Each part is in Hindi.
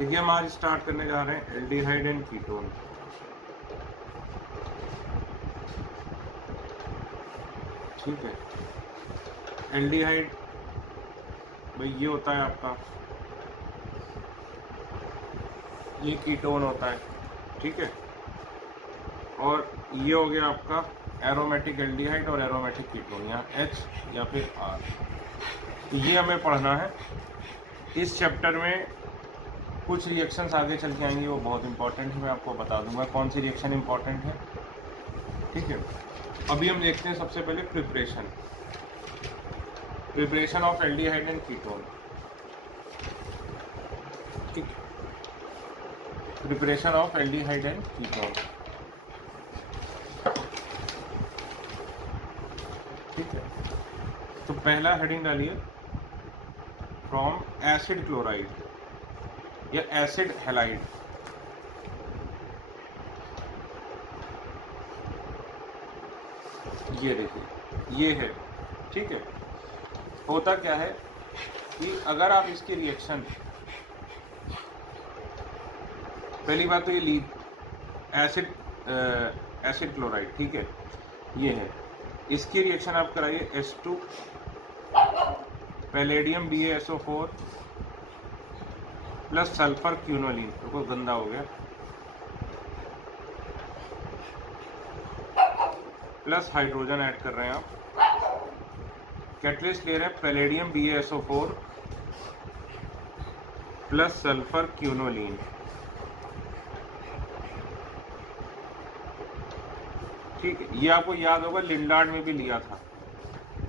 देखिए हम आज स्टार्ट करने जा रहे हैं एल्डिहाइड एंड कीटोन। ठीक है, एल्डिहाइड भाई ये होता है आपका, ये कीटोन होता है। ठीक है, और ये हो गया आपका एरोमेटिक एल्डिहाइड और एरोमेटिक कीटोन, यहाँ H या फिर R। ये हमें पढ़ना है। इस चैप्टर में कुछ रिएक्शंस आगे चल के आएंगी, वो बहुत इंपॉर्टेंट है, मैं आपको बता दूंगा कौन सी रिएक्शन इंपॉर्टेंट है। ठीक है, अभी हम देखते हैं सबसे पहले preparation of aldehyde and ketone. ठीक, preparation of aldehyde and ketone. ठीक है, तो पहला हेडिंग डालिए फ्रॉम एसिड क्लोराइड या एसिड हैलाइड। ये देखिए ये है। ठीक है, होता क्या है कि अगर आप इसकी रिएक्शन, पहली बात तो ये लीड एसिड क्लोराइड, ठीक है, ये है, इसकी रिएक्शन आप कराइए H2 palladium BaSO4 plus sulphur quinoline. तो गंदा हो गया, प्लस हाइड्रोजन ऐड कर रहे हैं आप। कैटलिस्ट ले रहे हैं palladium BaSO4 plus sulphur quinoline. ठीक है, ये आपको याद होगा लिंडार्ड में भी लिया था।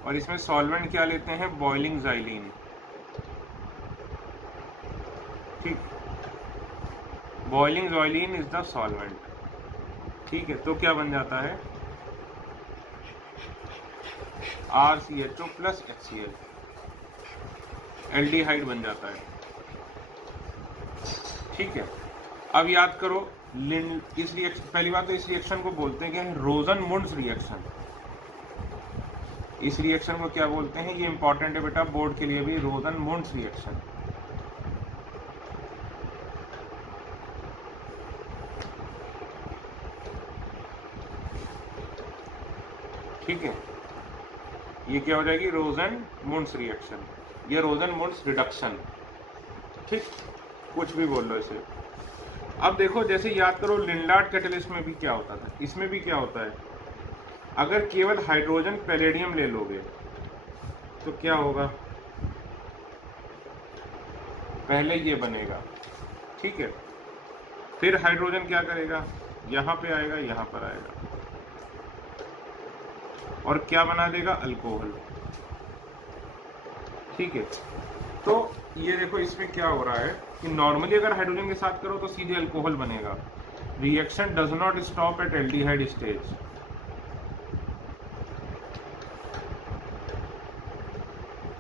और इसमें सॉल्वेंट क्या लेते हैं, बॉइलिंग ज़ाइलिन। ठीक, boiling xylene is the solvent. ठीक है, तो क्या बन जाता है RCHO प्लस HCl, एल्डिहाइड बन जाता है। ठीक है, अब याद करो इस रिएक्शन, पहली बात तो इस रिएक्शन को बोलते हैं क्या है, रोजन-मुंड्स रिएक्शन। इस रिएक्शन को क्या बोलते हैं, ये इंपॉर्टेंट है बेटा बोर्ड के लिए भी, रोजन-मुंड्स रिएक्शन। ठीक है, ये क्या हो जाएगी, रोजन-मुंड्स रिएक्शन, ये रोजन-मुंड्स रिडक्शन। ठीक, कुछ भी बोल लो इसे। अब देखो, जैसे याद करो लिंडार्ड कैटलिस्ट में भी क्या होता था, इसमें भी क्या होता है, अगर केवल हाइड्रोजन पैलेडियम ले लोगे तो क्या होगा, पहले ये बनेगा। ठीक है, फिर हाइड्रोजन क्या करेगा, यहाँ पे आएगा, यहाँ पर आएगा, और क्या बना देगा, अल्कोहल। ठीक है, तो ये देखो इसमें क्या हो रहा है कि नॉर्मली अगर हाइड्रोजन के साथ करो तो सीधे अल्कोहल बनेगा। Reaction does not stop eight aldehyde stage.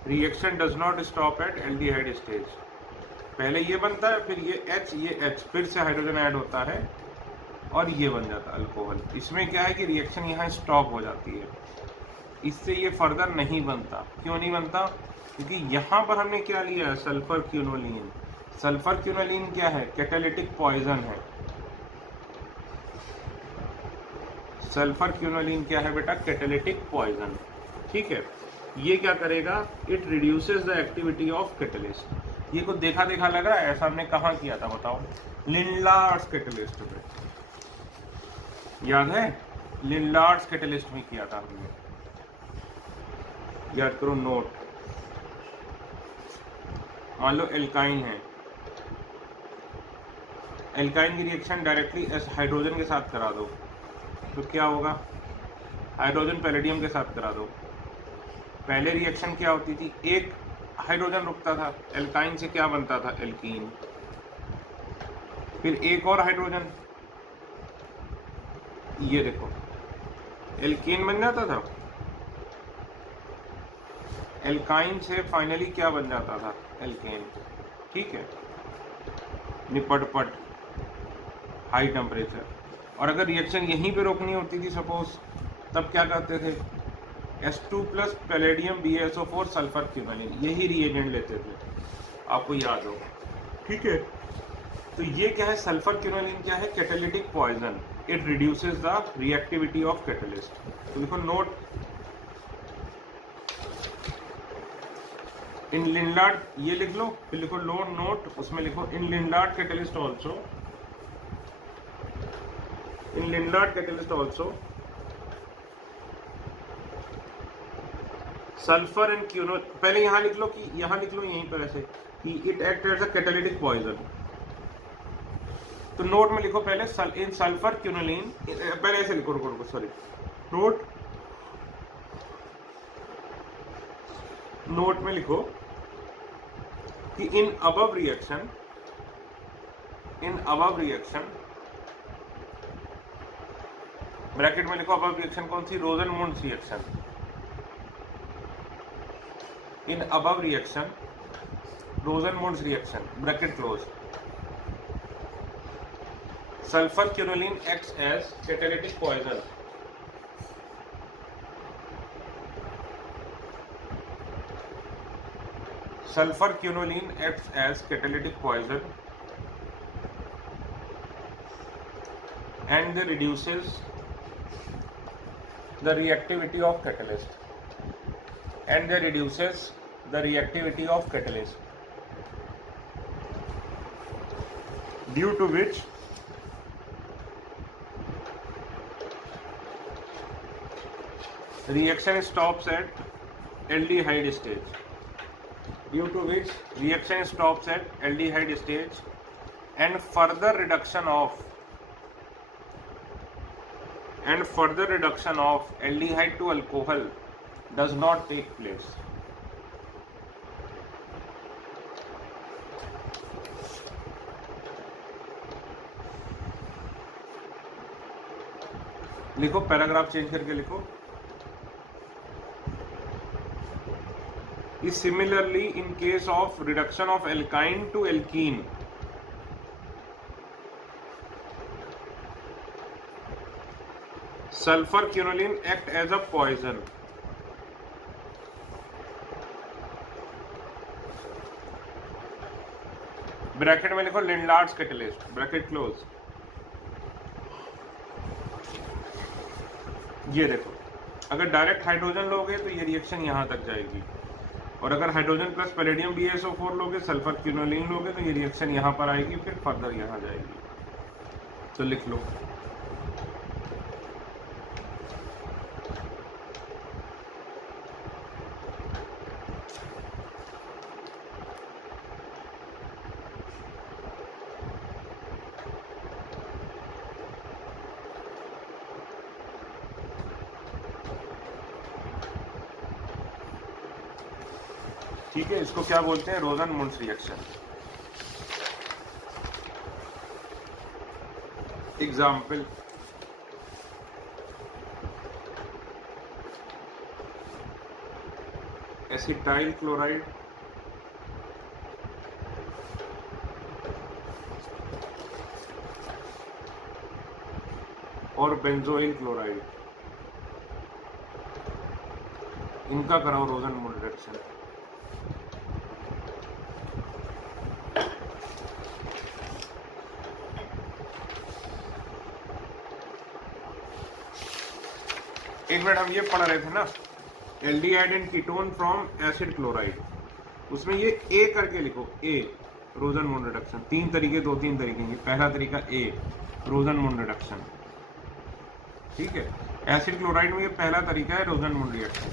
Reaction does not stop eight aldehyde stage. पहले ये बनता है, फिर ये H, फिर से हाइड्रोजन ऐड होता है और ये बन जाता है अल्कोहल। इसमें क्या है कि रिएक्शन यहाँ स्टॉप हो जाती है, इससे ये फर्दर नहीं बनता। क्यों नहीं बनता, क्योंकि यहाँ पर हमने क्या लिया है, सल्फर क्यूनोलिन। सल्फर क्यूनोलिन क्या है, कैटालिटिक पॉइजन है। सल्फर क्यूनोलिन क्या है बेटा, कैटालिटिक पॉइजन। ठीक है, ये क्या करेगा, it reduces the activity of catalyst. ये कुछ देखा देखा लग रहा है, ऐसा हमने कहाँ किया था बताओ, लिंडार्ड्स कैटलिस्ट पे, याद है, लिंडार्ड्स कैटलिस्ट में किया था हमने, याद करो नोट। मान लो एल्काइन है, एल्काइन की रिएक्शन डायरेक्टली हाइड्रोजन के साथ करा दो तो क्या होगा, हाइड्रोजन पैलेडियम के साथ करा दो। पहले रिएक्शन क्या होती थी, एक हाइड्रोजन रुकता था, एल्काइन से क्या बनता था, एल्कीन। फिर एक और हाइड्रोजन, ये देखो एल्कीन बन जाता था। एल्काइन से फाइनली क्या बन जाता था, एल्केन। ठीक है, निपटपट, हाई टेम्परेचर। और अगर रिएक्शन यहीं पे रोकनी होती थी सपोज, तब क्या करते थे, H2 plus palladium BaSO4 sulphur quinoline, यही रिएजेंट लेते थे, आपको याद हो। ठीक है, तो ये क्या है, सल्फर क्यूनोलिन क्या है, catalytic poison, it reduces the reactivity of catalyst. तो देखो नोट इन लिनलार्ड, ये लिख लो, फिर लिखो नोट, उसमें लिखो in Lindlar catalyst also, in Lindlar catalyst also sulphur and quino, पहले यहां लिख लो कि यहां लिख लो यहीं पर ऐसे कि it act as a catalytic poison. तो नोट में लिखो पहले इन सल्फर क्यूनोलिन, पहले ऐसे लिखो, रुको सॉरी, नोट में लिखो कि इन अबव रिएक्शन ब्रैकेट में लिखो अबव रिएक्शन कौन सी, Rosenmund's reaction, in above reaction Rosenmund's reaction bracket close, sulfur quinoline acts as catalytic poison, sulfur quinoline acts as catalytic poison and reduces the reactivity of catalyst, due to which reaction stops at aldehyde stage, and further reduction of aldehyde to alcohol does not take place. लिखो, पैराग्राफ चेंज करके लिखो, is similarly in case of reduction of alkyne to alkene, sulfur quinoline act as a poison, bracket में लिखो लिनलार्ड्स कैटलिस्ट, ब्रैकेट क्लोज। ये देखो, अगर डायरेक्ट हाइड्रोजन लोगे तो ये रिएक्शन यहां तक जाएगी, और अगर हाइड्रोजन प्लस पैलेडियम BaSO4 लोगे, सल्फर क्यूनोलिन लोगे, तो ये रिएक्शन यहाँ पर आएगी, फिर फर्दर यहाँ जाएगी। तो लिख लो, ठीक है, इसको क्या बोलते हैं, रोजन-मुंड्स रिएक्शन। एग्जाम्पल, एसिटाइल क्लोराइड और बेंजोइल क्लोराइड, इनका कराओ रोजन-मुंड रिएक्शन। एक मिनट, हम ये पढ़ रहे थे ना, aldehyde and ketone from acid chloride, उसमें ये ए करके लिखो, ए रोजन-मुंड रिडक्शन। तीन तरीके, दो तीन तरीके, ये पहला तरीका ए रोजन-मुंड रिडक्शन, ठीक है। एसिड क्लोराइड में ये पहला तरीका है रोजन-मुंड रिएक्शन।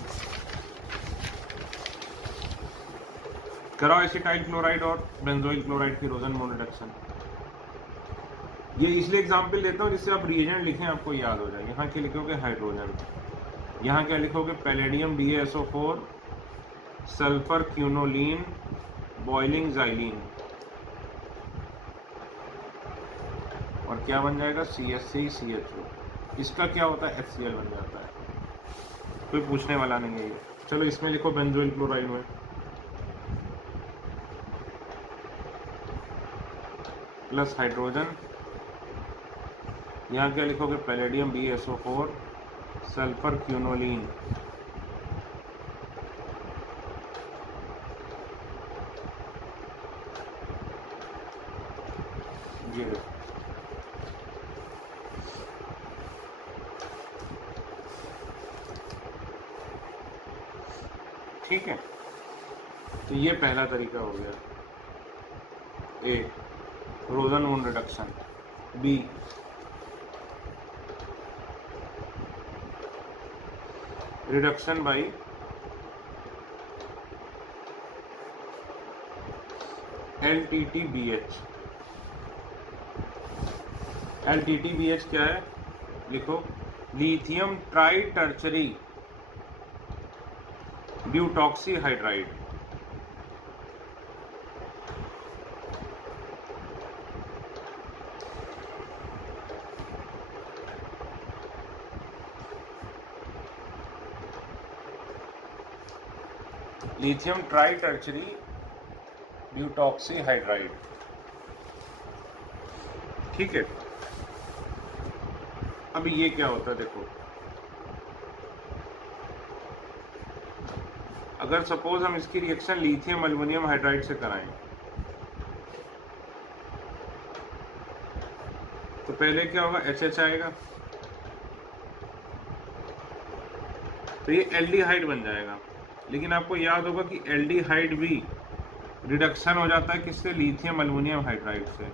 कराओ एसिटाइल क्लोराइड और बेंजोइल क्लोराइड की रोजन-मुंड रिडक्शन। ये इसलिए एग्जाम्पल देता हूँ जिससे आप रिएजेंट लिखें, आपको याद हो जाए। यहाँ क्या लिखोगे, हाइड्रोजन, यहाँ क्या लिखोगे, palladium BaSO4, sulphur quinoline, boiling xylene, और क्या बन जाएगा, CH3CHO। इसका क्या होता है, HCl बन जाता है। कोई पूछने वाला नहीं है ये। चलो इसमें लिखो बेंजोइल क्लोराइड में प्लस हाइड्रोजन, यहाँ क्या लिखोगे, पैलेडियम BaSO4, सल्फर क्यूनोलिन, ये देखो, ठीक है। तो ये पहला तरीका हो गया, A Rosenmund reduction. B reduction by LTTBH। LTTBH क्या है, लिखो, lithium tri tertiary butoxy hydride. Lithium tri tertiary butoxy hydride, ठीक है। अब ये क्या होता है, देखो, अगर सपोज हम इसकी रिएक्शन लिथियम एल्युमिनियम हाइड्राइड से कराएं, तो पहले क्या होगा, HH आएगा, तो ये एल्डिहाइड बन जाएगा। लेकिन आपको याद होगा कि एल्डिहाइड भी रिडक्शन हो जाता है किससे, लिथियम एल्युमिनियम हाइड्राइड से।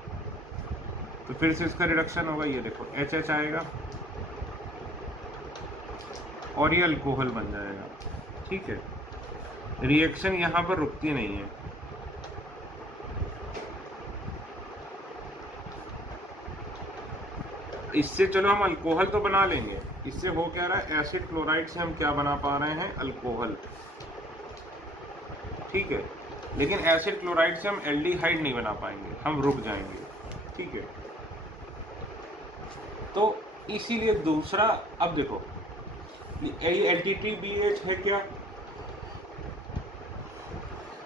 तो फिर से इसका रिडक्शन होगा, ये देखो HH आएगा और ये अल्कोहल बन जाएगा, ठीक है। रिएक्शन यहाँ पर रुकती नहीं है। इससे चलो हम अल्कोहल तो बना लेंगे, इससे हो क्या रहा है, एसिड क्लोराइड से हम क्या बना पा रहे हैं, अल्कोहल, ठीक है। लेकिन एसिड क्लोराइड से हम एल्डिहाइड नहीं बना पाएंगे, हम रुक जाएंगे, ठीक है। तो इसीलिए दूसरा, अब देखो ये LTTBH है क्या,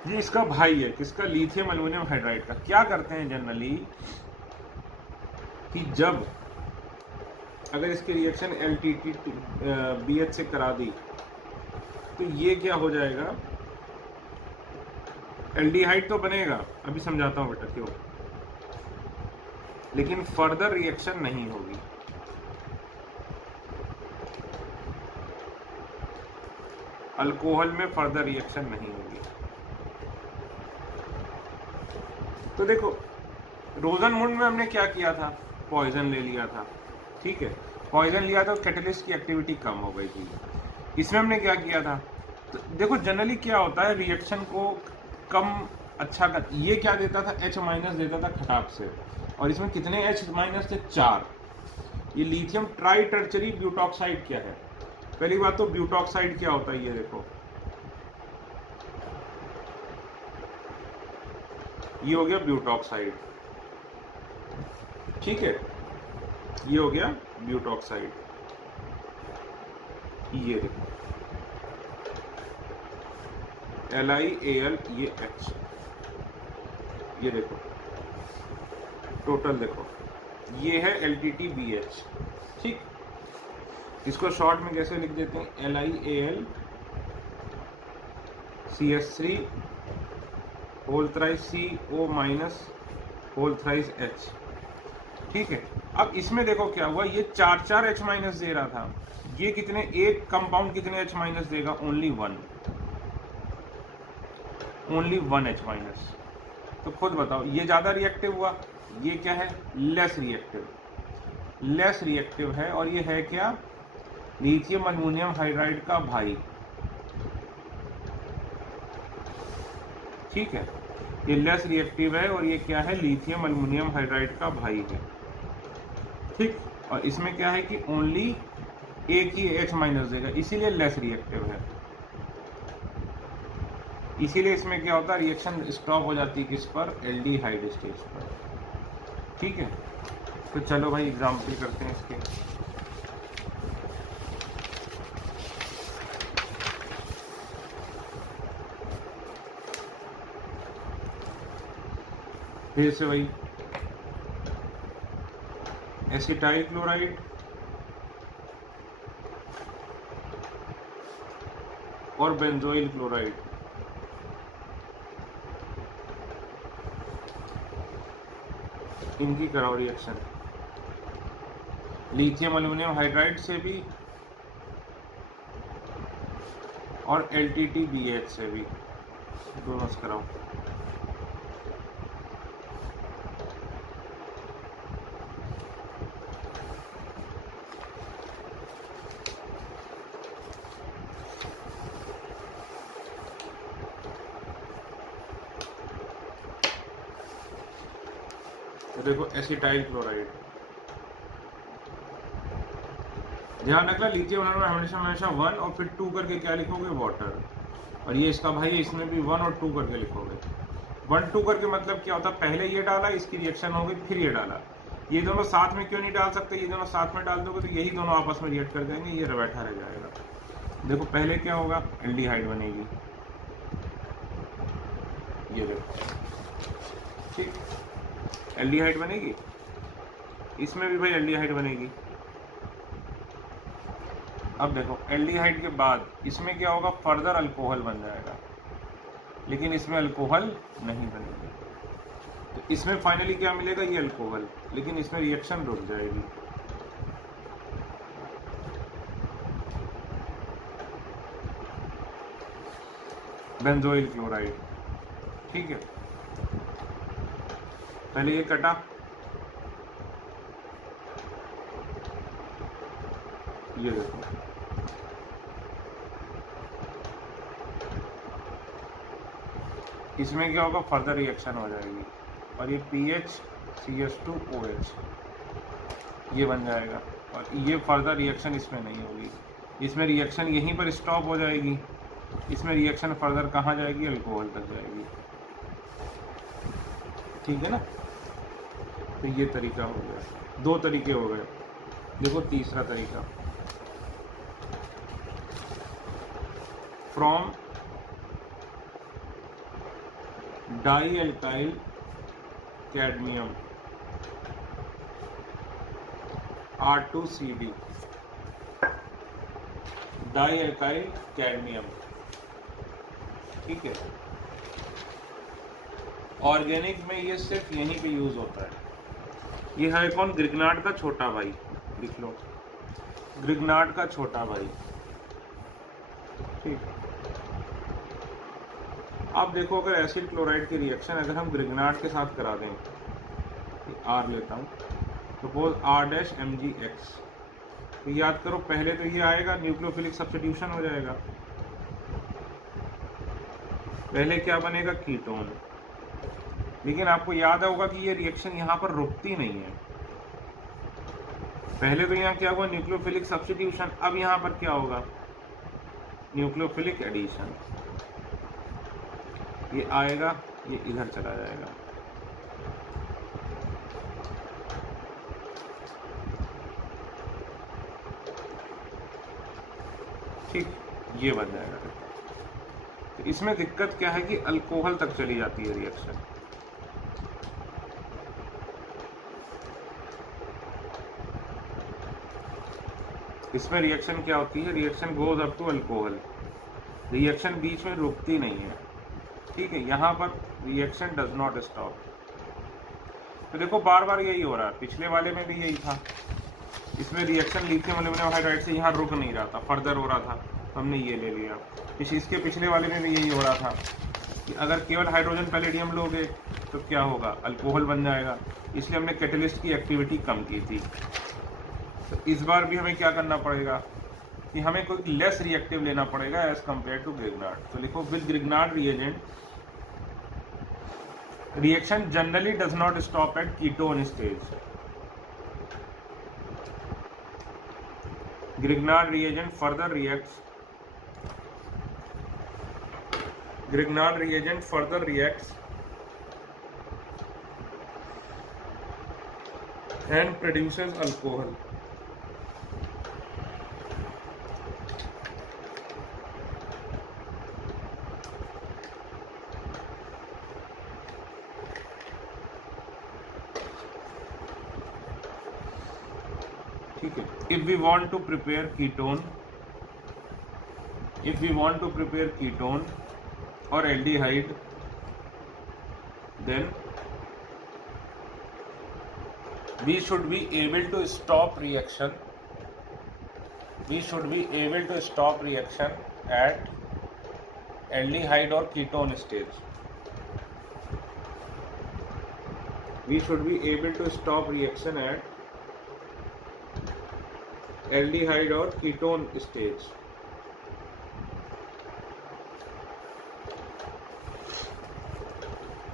ये इसका भाई है, किसका, लिथियम एल्युमिनियम हाइड्राइड का। क्या करते हैं जनरली कि जब अगर इसकी रिएक्शन LTTBH से करा दी, तो ये क्या हो जाएगा, एल्डिहाइड तो बनेगा, अभी समझाता हूं बेटा क्यों, लेकिन फर्दर रिएक्शन नहीं होगी। अल्कोहल में फर्दर रिएक्शन नहीं होगी। तो देखो, रोजनवुड में हमने क्या किया था, पॉइजन ले लिया था, ठीक है। पॉइजन लिया था, कैटलिस्ट की एक्टिविटी कम हो गई थी। इसमें हमने क्या किया था, तो देखो जनरली क्या होता है, रिएक्शन को कम अच्छा कर, ये क्या देता था, H- देता था खटाक से, और इसमें कितने H- थे, 4। ये लिथियम ट्राई टर्चरी ब्यूटॉक्साइड क्या है, पहली बात तो ब्यूटॉक्साइड क्या होता है, ये देखो, ये हो गया ब्यूटॉक्साइड, ठीक है, ये हो गया ब्यूटॉक्साइड, ये देखो LiAl, ये H, ये देखो टोटल, देखो ये है LTTBH, ठीक। इसको शॉर्ट में कैसे लिख देते हैं, LiAl CH3 whole thrice CO- whole thrice H, ठीक है। अब इसमें देखो क्या हुआ, ये 4 H- दे रहा था, ये कितने, एक कंपाउंड कितने H- देगा, ओनली 1 H-। तो खुद बताओ, ये ज्यादा रिएक्टिव हुआ, ये क्या है, लेस रिएक्टिव है, और ये है क्या, लिथियम एल्युमिनियम हाइड्राइड का भाई, ठीक है। ये लेस रिएक्टिव है और ये क्या है, लिथियम एल्युमिनियम हाइड्राइड का भाई है, ठीक। और इसमें क्या है कि ओनली एक ही H- देगा, इसीलिए लेस रिएक्टिव है। इसीलिए इसमें क्या होता है, रिएक्शन स्टॉप हो जाती है किस पर, एल्डिहाइड स्टेज पर, ठीक है। तो चलो भाई एग्जाम्पल करते हैं इसके। फिर से वही, एसिटाइल क्लोराइड और बेंजोइल क्लोराइड, इनकी कराओ रिएक्शन, लिथियम एल्यूमिनियम हाइड्राइड से भी और LTTBH से भी, दोनों से कराओ। तो देखो एसिटाइल क्लोराइड, ध्यान रखना लिथियम हमेशा हमेशा 1 और फिर 2 करके क्या लिखोगे, वाटर। और ये इसका भाई है, इसमें भी 1 और 2 करके लिखोगे। 1 2 करके मतलब क्या होता है, पहले ये डाला, इसकी रिएक्शन होगी, फिर ये डाला। ये दोनों साथ में क्यों नहीं डाल सकते, ये दोनों साथ में डाल दोगे तो यही दोनों आपस में रिएक्ट कर जाएंगे, ये बैठा रह जाएगा। देखो पहले क्या होगा, एल्डिहाइड बनेगी, ये देखो, ठीक, एल्डिहाइड बनेगी, इसमें भी भाई एल्डिहाइड बनेगी। अब देखो एल्डिहाइड के बाद इसमें क्या होगा, फर्दर अल्कोहल बन जाएगा, लेकिन इसमें अल्कोहल नहीं बनेगी। तो इसमें फाइनली क्या मिलेगा, ये अल्कोहल, लेकिन इसमें रिएक्शन रुक जाएगी। बेंजोइल क्लोराइड, ठीक है, पहले ये कटा, ये देखो इसमें क्या होगा, फर्दर रिएक्शन हो जाएगी और ये PHCH2OH ये बन जाएगा, और ये फर्दर रिएक्शन इसमें नहीं होगी, इसमें रिएक्शन यहीं पर स्टॉप हो जाएगी। इसमें रिएक्शन फर्दर कहाँ जाएगी, अल्कोहल तक जाएगी, ठीक है ना। तो ये तरीका हो गया, 2 तरीके हो गए। देखो तीसरा तरीका, from di alkyl cadmium R2CD, di alkyl cadmium, ठीक है। ऑर्गेनिक में ये सिर्फ यहीं पे यूज होता है। ये है कौन, ग्रिग्नार्ड का छोटा भाई, लिख लो, ग्रिग्नार्ड का छोटा भाई, ठीक। अब देखो अगर एसिड क्लोराइड की रिएक्शन अगर हम ग्रिग्नार्ड के साथ करा दें, R लेता हूँ, सपोज R-MgX, तो याद करो पहले तो ये आएगा, न्यूक्लियोफिलिक सब्स्टिट्यूशन हो जाएगा, पहले क्या बनेगा, कीटोन। लेकिन आपको याद होगा कि ये रिएक्शन यहाँ पर रुकती नहीं है, पहले तो यहाँ क्या हुआ, न्यूक्लियोफिलिक सब्स्टिट्यूशन, अब यहाँ पर क्या होगा, न्यूक्लियोफिलिक एडिशन। ये आएगा, ये इधर चला जाएगा, ठीक, ये बन जाएगा। तो इसमें दिक्कत क्या है कि अल्कोहल तक चली जाती है रिएक्शन, इसमें रिएक्शन क्या होती है, reaction goes up to alcohol, reaction बीच में रुकती नहीं है, ठीक है। यहाँ पर रिएक्शन डज नॉट स्टॉप। तो देखो बार बार यही हो रहा है, पिछले वाले में भी यही था, इसमें रिएक्शन लिथियम एल्यूमिनियम हाइड्राइड से यहाँ रुक नहीं रहा था, फर्दर हो रहा था, तो हमने ये ले लिया। इसके पिछले वाले में भी यही हो रहा था कि अगर केवल हाइड्रोजन पैलेडियम लोगे तो क्या होगा, अल्कोहल बन जाएगा, इसलिए हमने कैटलिस्ट की एक्टिविटी कम की थी। तो इस बार भी हमें क्या करना पड़ेगा कि हमें कोई लेस रिएक्टिव लेना पड़ेगा एज कंपेयर टू ग्रिग्नार्ड। तो लिखो, with Grignard reagent reaction generally does not stop at ketone stage. Grignard reagent further reacts and produces alcohol. ठीक है। If we want to prepare ketone or aldehyde, then we should be able to stop reaction. We should be able to stop reaction at aldehyde or ketone stage. We should be able to stop reaction at aldehyde or ketone stage.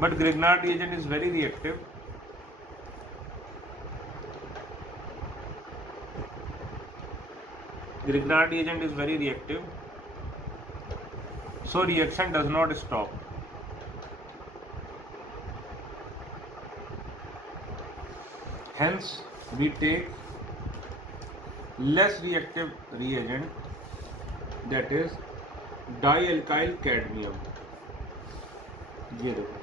But Grignard reagent is very reactive. Grignard reagent is very reactive, so reaction does not stop. Hence, we take less reactive reagent, that is dialkyl cadmium. ये देखो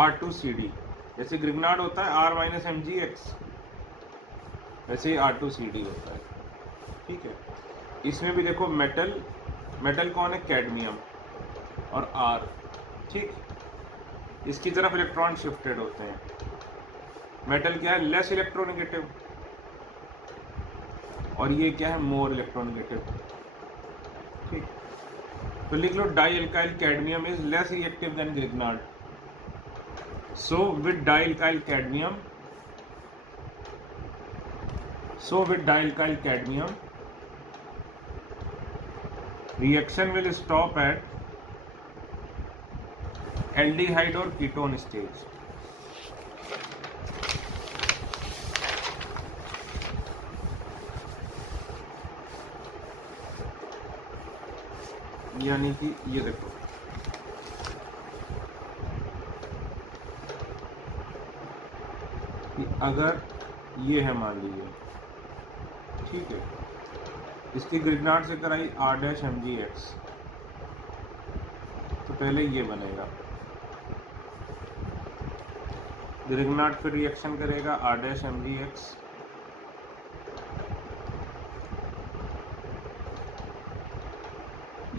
R2CD, जैसे ग्रिग्नार्ड होता है R-MgX, वैसे ही R2CD होता है, ठीक है। इसमें भी देखो मेटल कौन है, कैडमियम और R, ठीक, इसकी तरफ इलेक्ट्रॉन शिफ्टेड होते हैं। मेटल क्या है, लेस इलेक्ट्रोनेगेटिव, और ये क्या है, मोर इलेक्ट्रोनेगेटिव, ठीक। तो लिख लो dialkyl cadmium is less reactive than Grignard, so with dialkyl cadmium reaction will stop at aldehyde or ketone stage. यानी कि ये देखो, कि अगर ये है मान लीजिए, ठीक है, इसकी ग्रिग्नार्ड से कराई R-MgX, तो पहले ये बनेगा, ग्रिग्नार्ड फिर रिएक्शन करेगा R-MgX,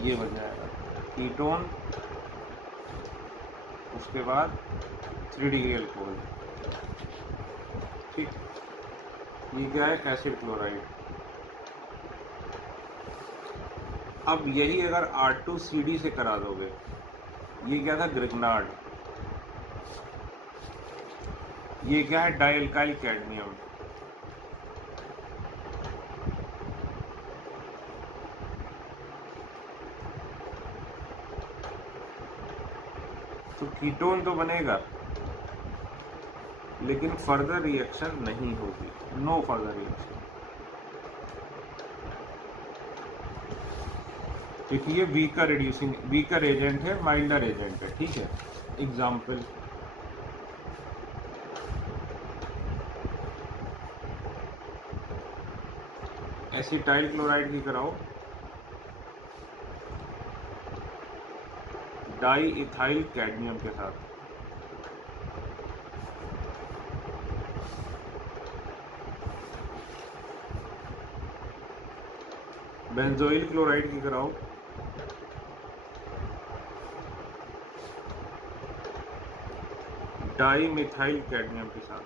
ये बन जाएगा कीटोन, उसके बाद 3 डिग्री अल्कोहल, ठीक। ये क्या है, एसिड क्लोराइड। अब यही अगर R2CD से करा दोगे, ये क्या था, ग्रिग्नार्ड, ये क्या है, डाइअल्काइल कैडमियम, तो कीटोन तो बनेगा लेकिन फर्दर रिएक्शन नहीं होगी, नो फर्दर रिएक्शन, क्योंकि ये वीकर एजेंट है, माइल्डर एजेंट है, ठीक है। एग्जाम्पल, एसिटाइल क्लोराइड की कराओ डाई इथाइल कैडमियम के साथ, बेंजोइल क्लोराइड की कराओ डाई मिथाइल कैडमियम के साथ,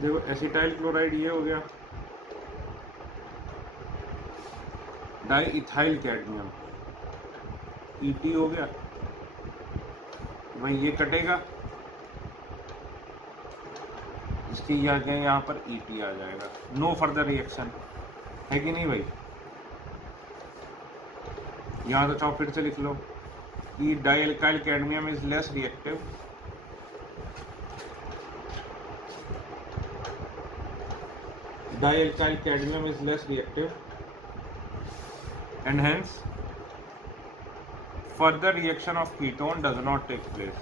देखो एसिटाइल क्लोराइड ये हो गया, डाई इथाइल कैडमियम ET हो गया, वही ये कटेगा, इसकी यहाँ पर ET आ जाएगा, नो फर्दर रिएक्शन, है कि नहीं भाई। यहाँ तो चाहो फिर से लिख लो कि dialkyl cadmium is less reactive, dialkyl cadmium is less reactive and hence further reaction of ketone does not take place.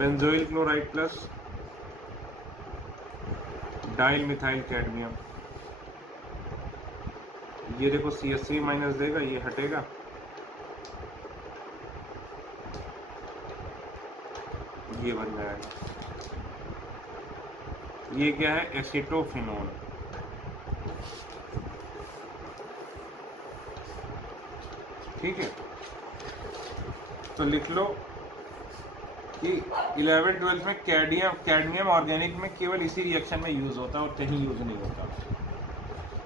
Benzoyl chloride plus dial methyl cadmium. ये देखो CH3 माइनस देगा, ये हटेगा, ये बन जाएगा। ये क्या है? एसीटोफिनोल। ठीक है, तो लिख लो कि 11-12 में कैडमियम ऑर्गेनिक में केवल इसी रिएक्शन में यूज होता है और कहीं यूज नहीं होता।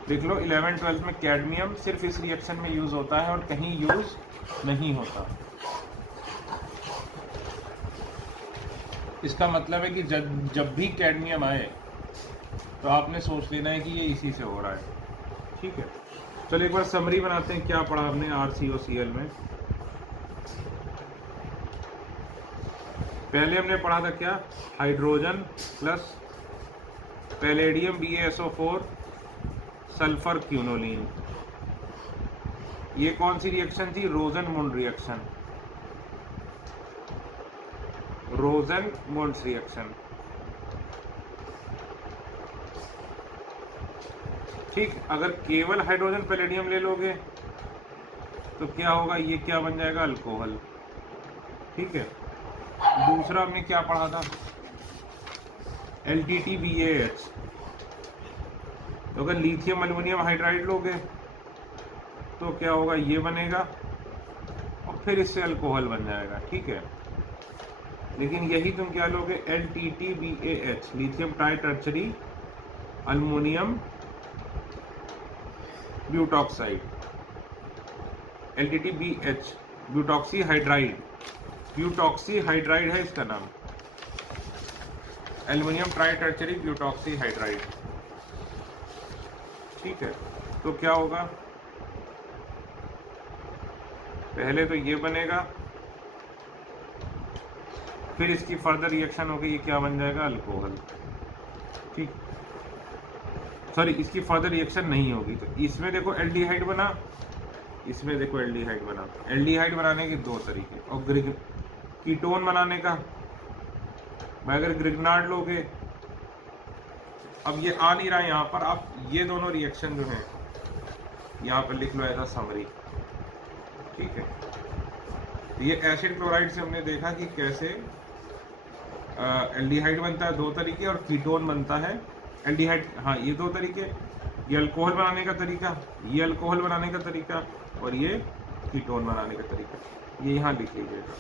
लिख लो 11-12 में कैडमियम सिर्फ इस रिएक्शन में यूज होता है और कहीं यूज नहीं होता। इसका मतलब है कि जब भी कैडमियम आए तो आपने सोच लेना है कि ये इसी से हो रहा है। ठीक है, चलो एक बार समरी बनाते हैं क्या पढ़ा हमने RCOCl में। पहले हमने पढ़ा था क्या? Hydrogen plus palladium BaSO4 sulphur quinoline. ये कौन सी रिएक्शन थी? रोजन-मुंड रिएक्शन, रोजन-मुंड रिएक्शन। ठीक, अगर केवल हाइड्रोजन पैलेडियम ले लोगे तो क्या होगा? ये क्या बन जाएगा? अल्कोहल। ठीक है, दूसरा हमने क्या पढ़ा था? LTTBAH। तो अगर लिथियम एल्युमिनियम हाइड्राइड लोगे तो क्या होगा? ये बनेगा और फिर इससे अल्कोहल बन जाएगा। ठीक है, लेकिन यही तुम क्या लोगे? LTTBAH, lithium tri tertiary aluminium butoxide, LTTBH, butoxy hydride, butoxy hydride है इसका नाम, aluminium tri tertiary butoxy hydride. ठीक है, तो क्या होगा? पहले तो ये बनेगा, फिर इसकी फर्दर रिएक्शन होगी, ये क्या बन जाएगा? अल्कोहल। ठीक, सॉरी, इसकी फर्दर रिएक्शन नहीं होगी तो इसमें देखो एल्डिहाइड बना, इसमें देखो एल्डिहाइड बना। एल्डिहाइड बनाने के दो तरीके, और कीटोन बनाने का अगर ग्रिग्नार्ड लोगे, अब ये आ नहीं रहा है यहाँ पर, आप ये दोनों रिएक्शन जो हैं यहाँ पर लिख लो ऐसा समरी। ठीक है, तो ये एसिड क्लोराइड से हमने देखा कि कैसे एल्डिहाइड बनता है, दो तरीके, और कीटोन बनता है एल्डिहाइड। हाँ, ये दो तरीके, ये अल्कोहल बनाने का तरीका, ये अल्कोहल बनाने का तरीका, और ये कीटोन बनाने का तरीका, ये यहाँ लिख लीजिएगा।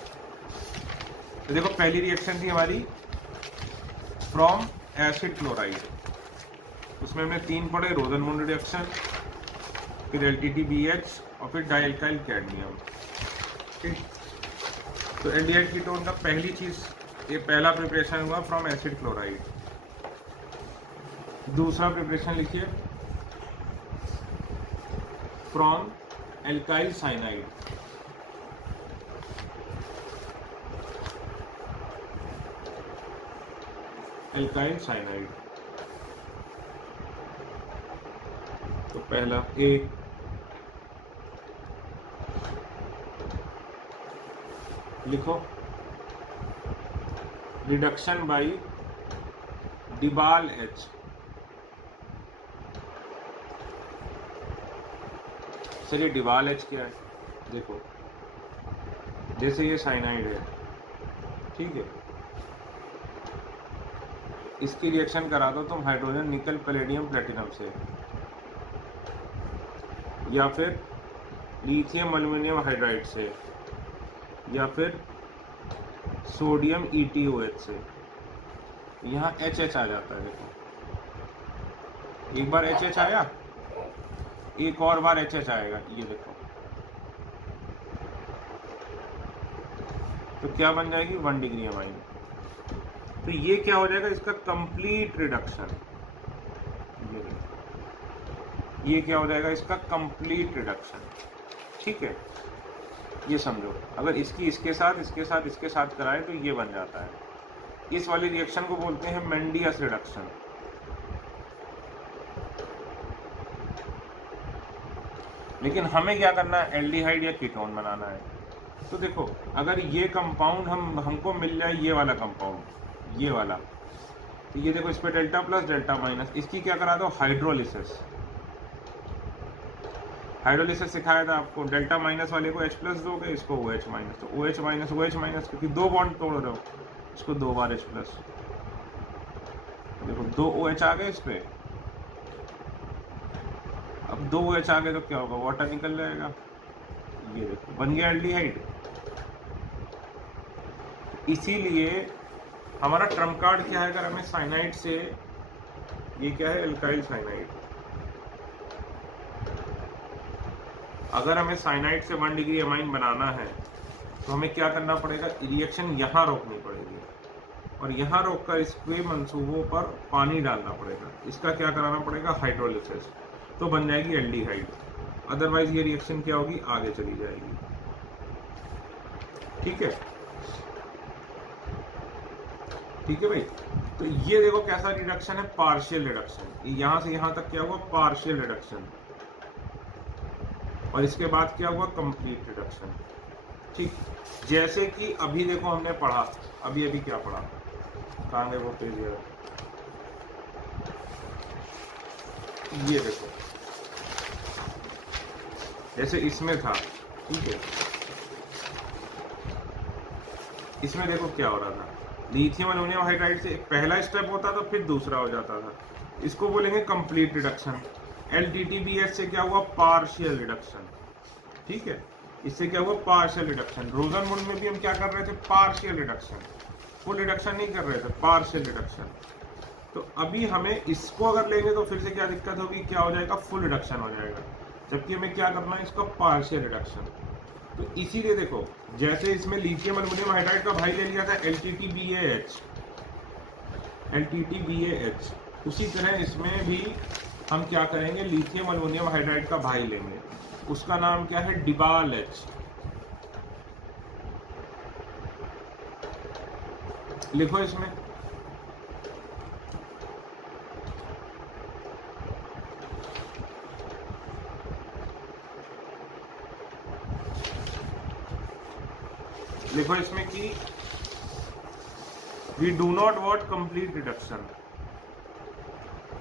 तो देखो पहली रिएक्शन थी हमारी फ्रॉम एसिड क्लोराइड, उसमें हमने 3 पढ़े, रोजन-मुंड रिएक्शन, फिर LTTBH और फिर डाइल्काइल कैडमियम। ठीक, तो एल्डिहाइड कीटोन का पहली चीज, ये पहला प्रिपरेशन हुआ फ्रॉम एसिड क्लोराइड। दूसरा प्रिपरेशन लिखिए from alkyl cyanide, alkyl cyanide. तो पहला ए, लिखो रिडक्शन बाय डिबाल H। सर ये डिबाल H क्या है? देखो जैसे ये साइनाइड है, ठीक है, इसकी रिएक्शन करा दो तुम हाइड्रोजन निकल पैलेडियम प्लेटिनम से, या फिर लिथियम एल्युमिनियम हाइड्राइड से, या फिर सोडियम ETOH से। यहाँ HH आ जाता है। देखो एक बार HH आया, एक और बार HH आएगा, ये देखो, तो क्या बन जाएगी? 1 डिग्री अमाइन। तो ये क्या हो जाएगा? इसका कंप्लीट रिडक्शन। ये क्या हो जाएगा? इसका कंप्लीट रिडक्शन। ठीक है, ये समझो, अगर इसकी इसके साथ इसके साथ इसके साथ कराए तो ये बन जाता है। इस वाली रिएक्शन को बोलते हैं मेंडियस रिडक्शन। लेकिन हमें क्या करना है? एल्डिहाइड या कीटोन बनाना है। तो देखो अगर ये कंपाउंड हमको मिल जाए, ये वाला कंपाउंड, ये वाला, तो ये देखो इस पे डेल्टा प्लस डेल्टा माइनस, इसकी क्या करा दो, हाइड्रोलिसिस। हाइड्रोलिसिस सिखाया था आपको, डेल्टा माइनस वाले को H प्लस दोगे, इसको OH माइनस, तो OH माइनस क्योंकि दो बॉन्ड तोड़ रहे हो, इसको दो बार H प्लस, देखो दो OH आ गए इस पे। अब दो OH आ गए तो क्या होगा, वाटर निकल जाएगा, ये देखो बन गया एल्डिहाइड। इसीलिए हमारा ट्रम्प कार्ड क्या है, अगर हमें साइनाइड से, ये क्या है, एल्काइल साइनाइड, अगर हमें साइनाइड से 1 डिग्री अमाइन बनाना है तो हमें क्या करना पड़ेगा, रिएक्शन यहाँ रोकनी पड़ेगी, और यहाँ रोककर इसके मंसूबों पर पानी डालना पड़ेगा, इसका क्या कराना पड़ेगा, हाइड्रोलिसिस, तो बन जाएगी एल्डिहाइड। अदरवाइज ये रिएक्शन क्या होगी, आगे चली जाएगी। ठीक है, ठीक है भाई। तो ये देखो कैसा रिडक्शन है, पार्शियल रिडक्शन, यहां से यहां तक क्या हुआ, पार्शियल रिडक्शन, और इसके बाद क्या हुआ, कंप्लीट रिडक्शन। ठीक, जैसे कि अभी देखो हमने पढ़ा, अभी क्या पढ़ा, कहां है वो पेज, ये देखो जैसे इसमें था, ठीक है, इसमें देखो क्या हो रहा था, लिथियम अल्युमिनियम हाइड्राइड से पहला स्टेप होता था, फिर दूसरा हो जाता था, इसको बोलेंगे कंप्लीट रिडक्शन। LTTBS से क्या हुआ, पार्शियल रिडक्शन। ठीक है, इससे क्या हुआ, पार्शियल रिडक्शन। रोजनवुड में भी हम क्या कर रहे थे, पार्शियल रिडक्शन, फुल रिडक्शन नहीं कर रहे थे, पार्शियल रिडक्शन। तो अभी हमें इसको अगर लेंगे तो फिर से क्या दिक्कत होगी, क्या हो जाएगा, फुल रिडक्शन हो जाएगा, जबकि हमें क्या करना है, इसका पार्शियल रिडक्शन। तो इसीलिए देखो, जैसे इसमें लिथियम अल्युमिनियम हाइड्राइड का भाई ले लिया था LTTBAH, उसी तरह इसमें भी हम क्या करेंगे, लिथियम अल्युमिनियम हाइड्राइड का भाई लेंगे, उसका नाम क्या है, डिबाल H। लिखो इसमें, लिखो इसमें कि we do not want complete reduction,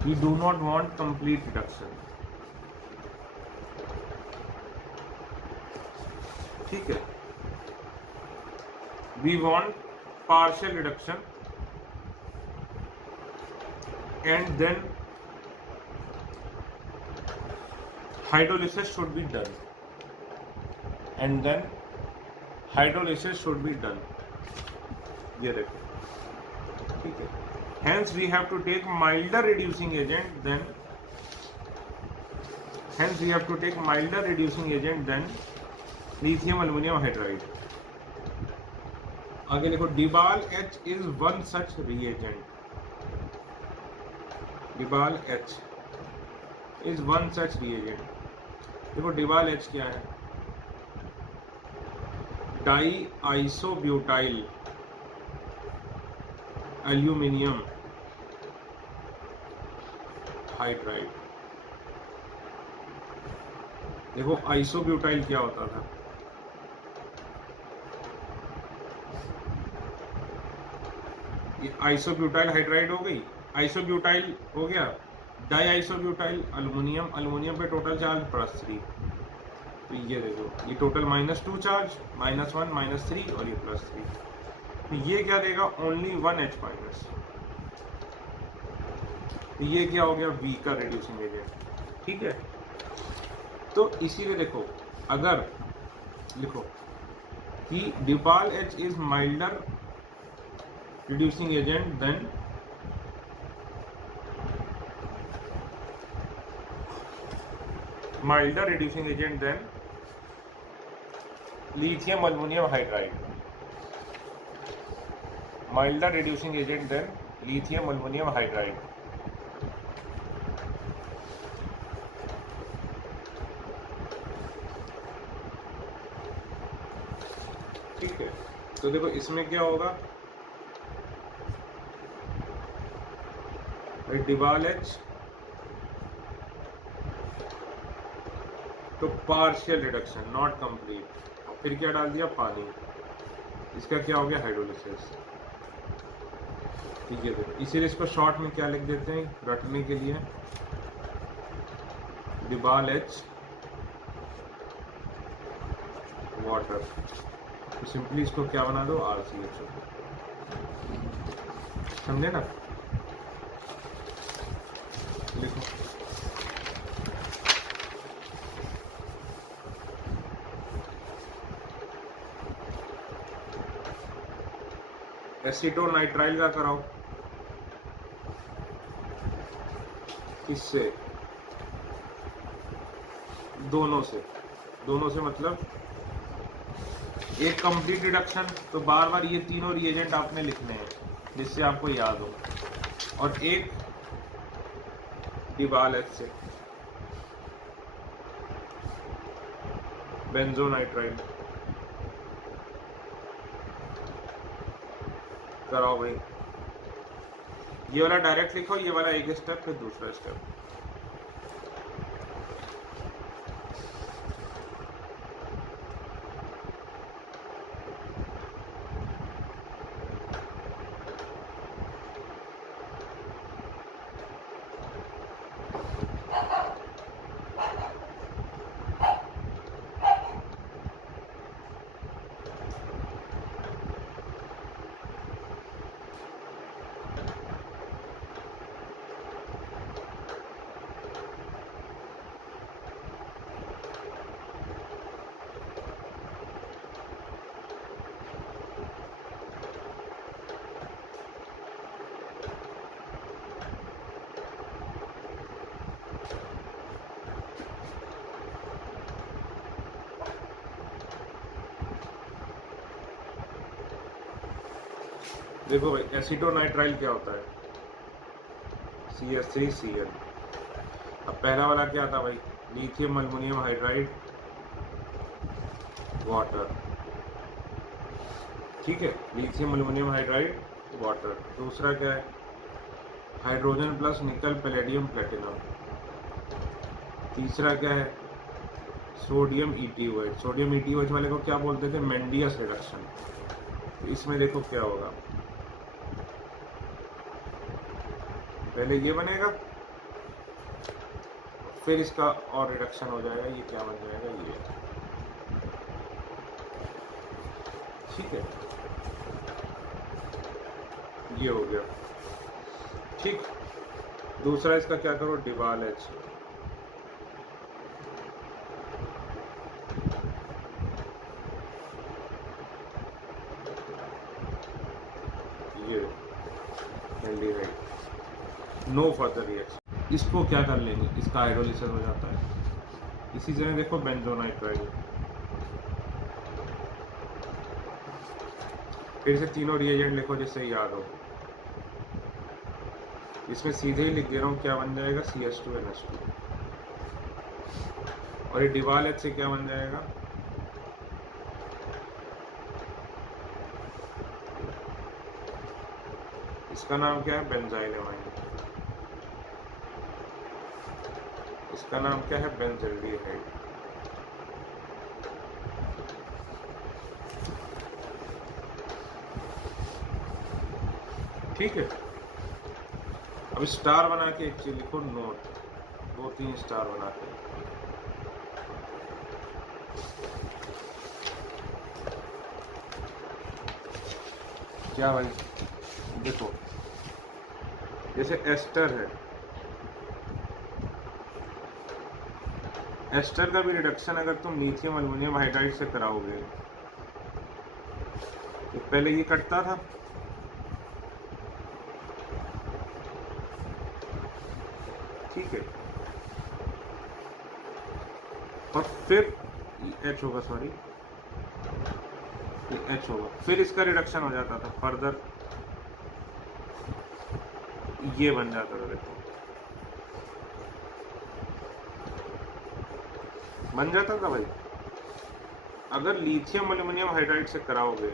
we do not want complete reduction। ठीक है, we want partial reduction and then hydrolysis should be done, and then hydrolysis should be done। ये देखो, ठीक है, hence we have to take milder reducing agent than, hence we have to take milder reducing agent than lithium aluminum hydride। आगे देखो, डिबाल H is one such reagent, डिबाल H is one such reagent। देखो डिबाल H क्या है, डाई आइसोब्यूटाइल एल्यूमिनियम हाइड्राइड। देखो आइसोब्यूटाइल क्या होता था, ये आइसोब्यूटाइल हाइड्राइड हो गई, आइसोब्यूटाइल हो गया, डाई आइसोब्यूटाइल अल्युमिनियम, अल्युमिनियम पे टोटल चार्ज +3, तो ये देखो ये टोटल -2 चार्ज, -1 -3 और ये +3, तो ये क्या देगा, ओनली 1 H माइनस, तो ये क्या हो गया, V का रिड्यूसिंग एजेंट। ठीक है, तो इसीलिए देखो, अगर लिखो कि DIBAL H is milder reducing agent then milder reducing agent than lithium aluminum hydride, milder reducing agent than lithium aluminum hydride। ठीक है, तो देखो इसमें क्या होगा, डिबाल H तो पार्शियल रिडक्शन, नॉट कंप्लीट, फिर क्या डाल दिया, पानी। इसका क्या हो गया, हाइड्रोलिसिस। ठीक है, इसीलिए इसको शॉर्ट में क्या लिख देते हैं रटने के लिए, डिबाल एच वाटर। तो सिंपली इसको क्या बना दो, RCHO। समझे ना, लिखो। एसीटोनाइट्राइल का कराओ, किससे, दोनों से मतलब एक कंप्लीट रिडक्शन, तो बार बार ये तीनों रिएजेंट आपने लिखने हैं जिससे आपको याद हो, और एक डिबाल एच से बेंजोनाइट्राइल कराओ भाई। ये वाला डायरेक्ट लिखो, ये वाला एक स्टेप फिर दूसरा स्टेप। देखो भाई, एसीटोनाइट्राइल क्या होता है, CH3Cl। अब पहला वाला क्या था भाई, लिथियम अल्युमिनियम हाइड्राइड वाटर। ठीक है, लिथियम अल्युमिनियम हाइड्राइड वाटर। दूसरा क्या है, हाइड्रोजन प्लस निकल पैलेडियम प्लेटिनम। तीसरा क्या है, सोडियम ETOH। सोडियम ETOH वाले को क्या बोलते थे, मेंडियस रिडक्शन। तो इसमें देखो क्या होगा, पहले ये बनेगा, फिर इसका और रिडक्शन हो जाएगा, ये क्या बन जाएगा, ये। ठीक है, ये हो गया। ठीक, दूसरा इसका क्या करो, डिबाल एच। ये एल्डिहाइड, नो फर्दर रिएक्शन। इसको क्या कर लेंगे, इसका हाइड्रोलिसिस हो जाता है। इसी तरह देखो बेंजोनाइट्राइल, फिर से तीनों रिएजेंट लिखो जिससे याद हो। इसमें सीधे ही लिख दे रहा हूँ, क्या बन जाएगा, CH2NH2। और ये डिबाल एच से क्या बन जाएगा, इसका नाम क्या है, बेंजाइल एमाइन। इसका नाम क्या है, बेंजल्डिहाइड। ठीक है, अब स्टार बना के एक चीज लिखो, नोट, 2-3 स्टार बना के। क्या भाई, देखो जैसे एस्टर है, एस्टर का भी रिडक्शन अगर तुम लिथियम अल्युमिनियम हाइड्राइड से कराओगे, तो पहले ये कटता था, ठीक है, और फिर H होगा, सॉरी H होगा, फिर इसका रिडक्शन हो जाता था फर्दर, ये बन जाता था। देखो बन जाता था भाई, अगर लिथियम एल्यूमिनियम हाइड्राइड से कराओगे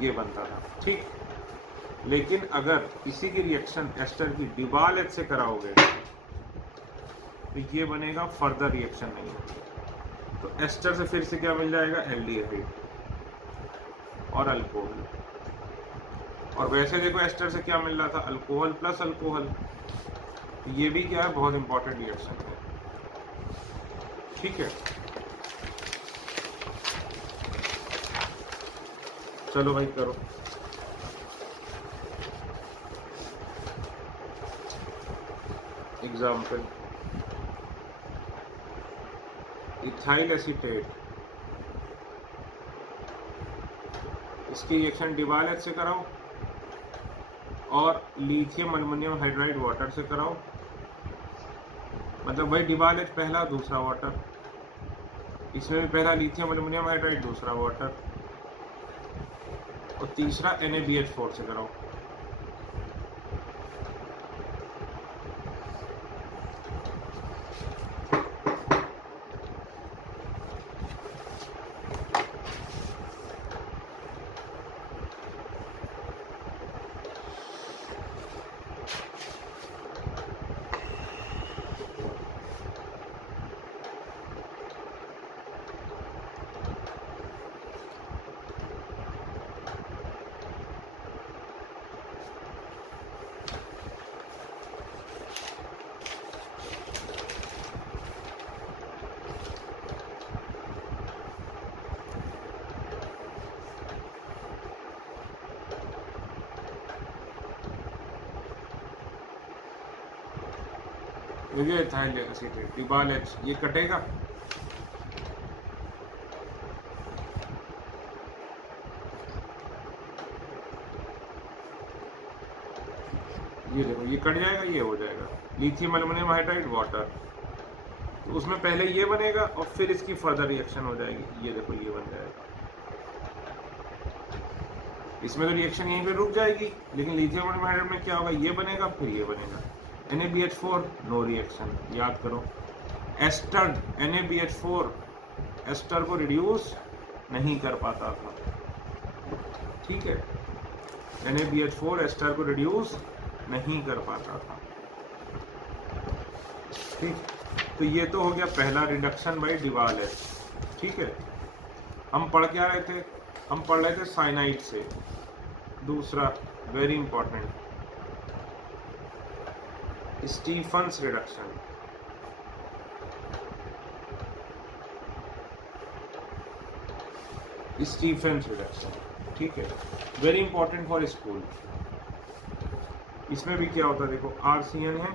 ये बनता था, ठीक। लेकिन अगर इसी की रिएक्शन एस्टर की डिबाल एच से कराओगे तो ये बनेगा, फर्दर रिएक्शन नहीं होगी। तो एस्टर से फिर से क्या मिल जाएगा, एल्डिहाइड और अल्कोहल। और वैसे देखो एस्टर से क्या मिल रहा था, अल्कोहल प्लस अल्कोहल। ये भी क्या है, बहुत इंपॉर्टेंट रिएक्शन है, ठीक है। चलो भाई करो। एग्जाम्पल, इथाइल एसीटेट, इसकी रिएक्शन डिवालेट से कराओ और लिथियम अल्युमिनियम हाइड्राइड वाटर से कराओ। मतलब वही डिवालेट पहला, दूसरा वाटर, इसमें भी पहला लिथियम अल्युमिनियम हाइड्राइड, दूसरा वाटर, और तीसरा NaBH4 से कराओ। देखिए इथाइल एसीटेट डिवालेट, ये कटेगा, ये देखो ये कट जाएगा, ये हो जाएगा लिथियम अल्युमिनियम हाइड्राइड वाटर। तो उसमें पहले ये बनेगा और फिर इसकी फर्दर रिएक्शन हो जाएगी, ये देखो ये बन जाएगा। इसमें तो रिएक्शन यहीं पे रुक जाएगी, लेकिन लिथियम अल्युमिनियम हाइड्राइड में क्या होगा, ये बनेगा फिर ये बनेगा। NaBH4 नो रिएक्शन, याद करो। एस्टर NaBH4 एस्टर को रिड्यूस नहीं कर पाता था, ठीक है। NaBH4 एस्टर को रिड्यूस नहीं कर पाता था, ठीक। तो ये तो हो गया पहला रिडक्शन बाय डिवालेट, ठीक है। हम पढ़ क्या रहे थे, हम पढ़ रहे थे साइनाइड से। दूसरा very important, Stephens reduction. Stephens reduction, ठीक है, वेरी इंपॉर्टेंट फॉर स्कूल। इसमें भी क्या होता है, देखो RCN है,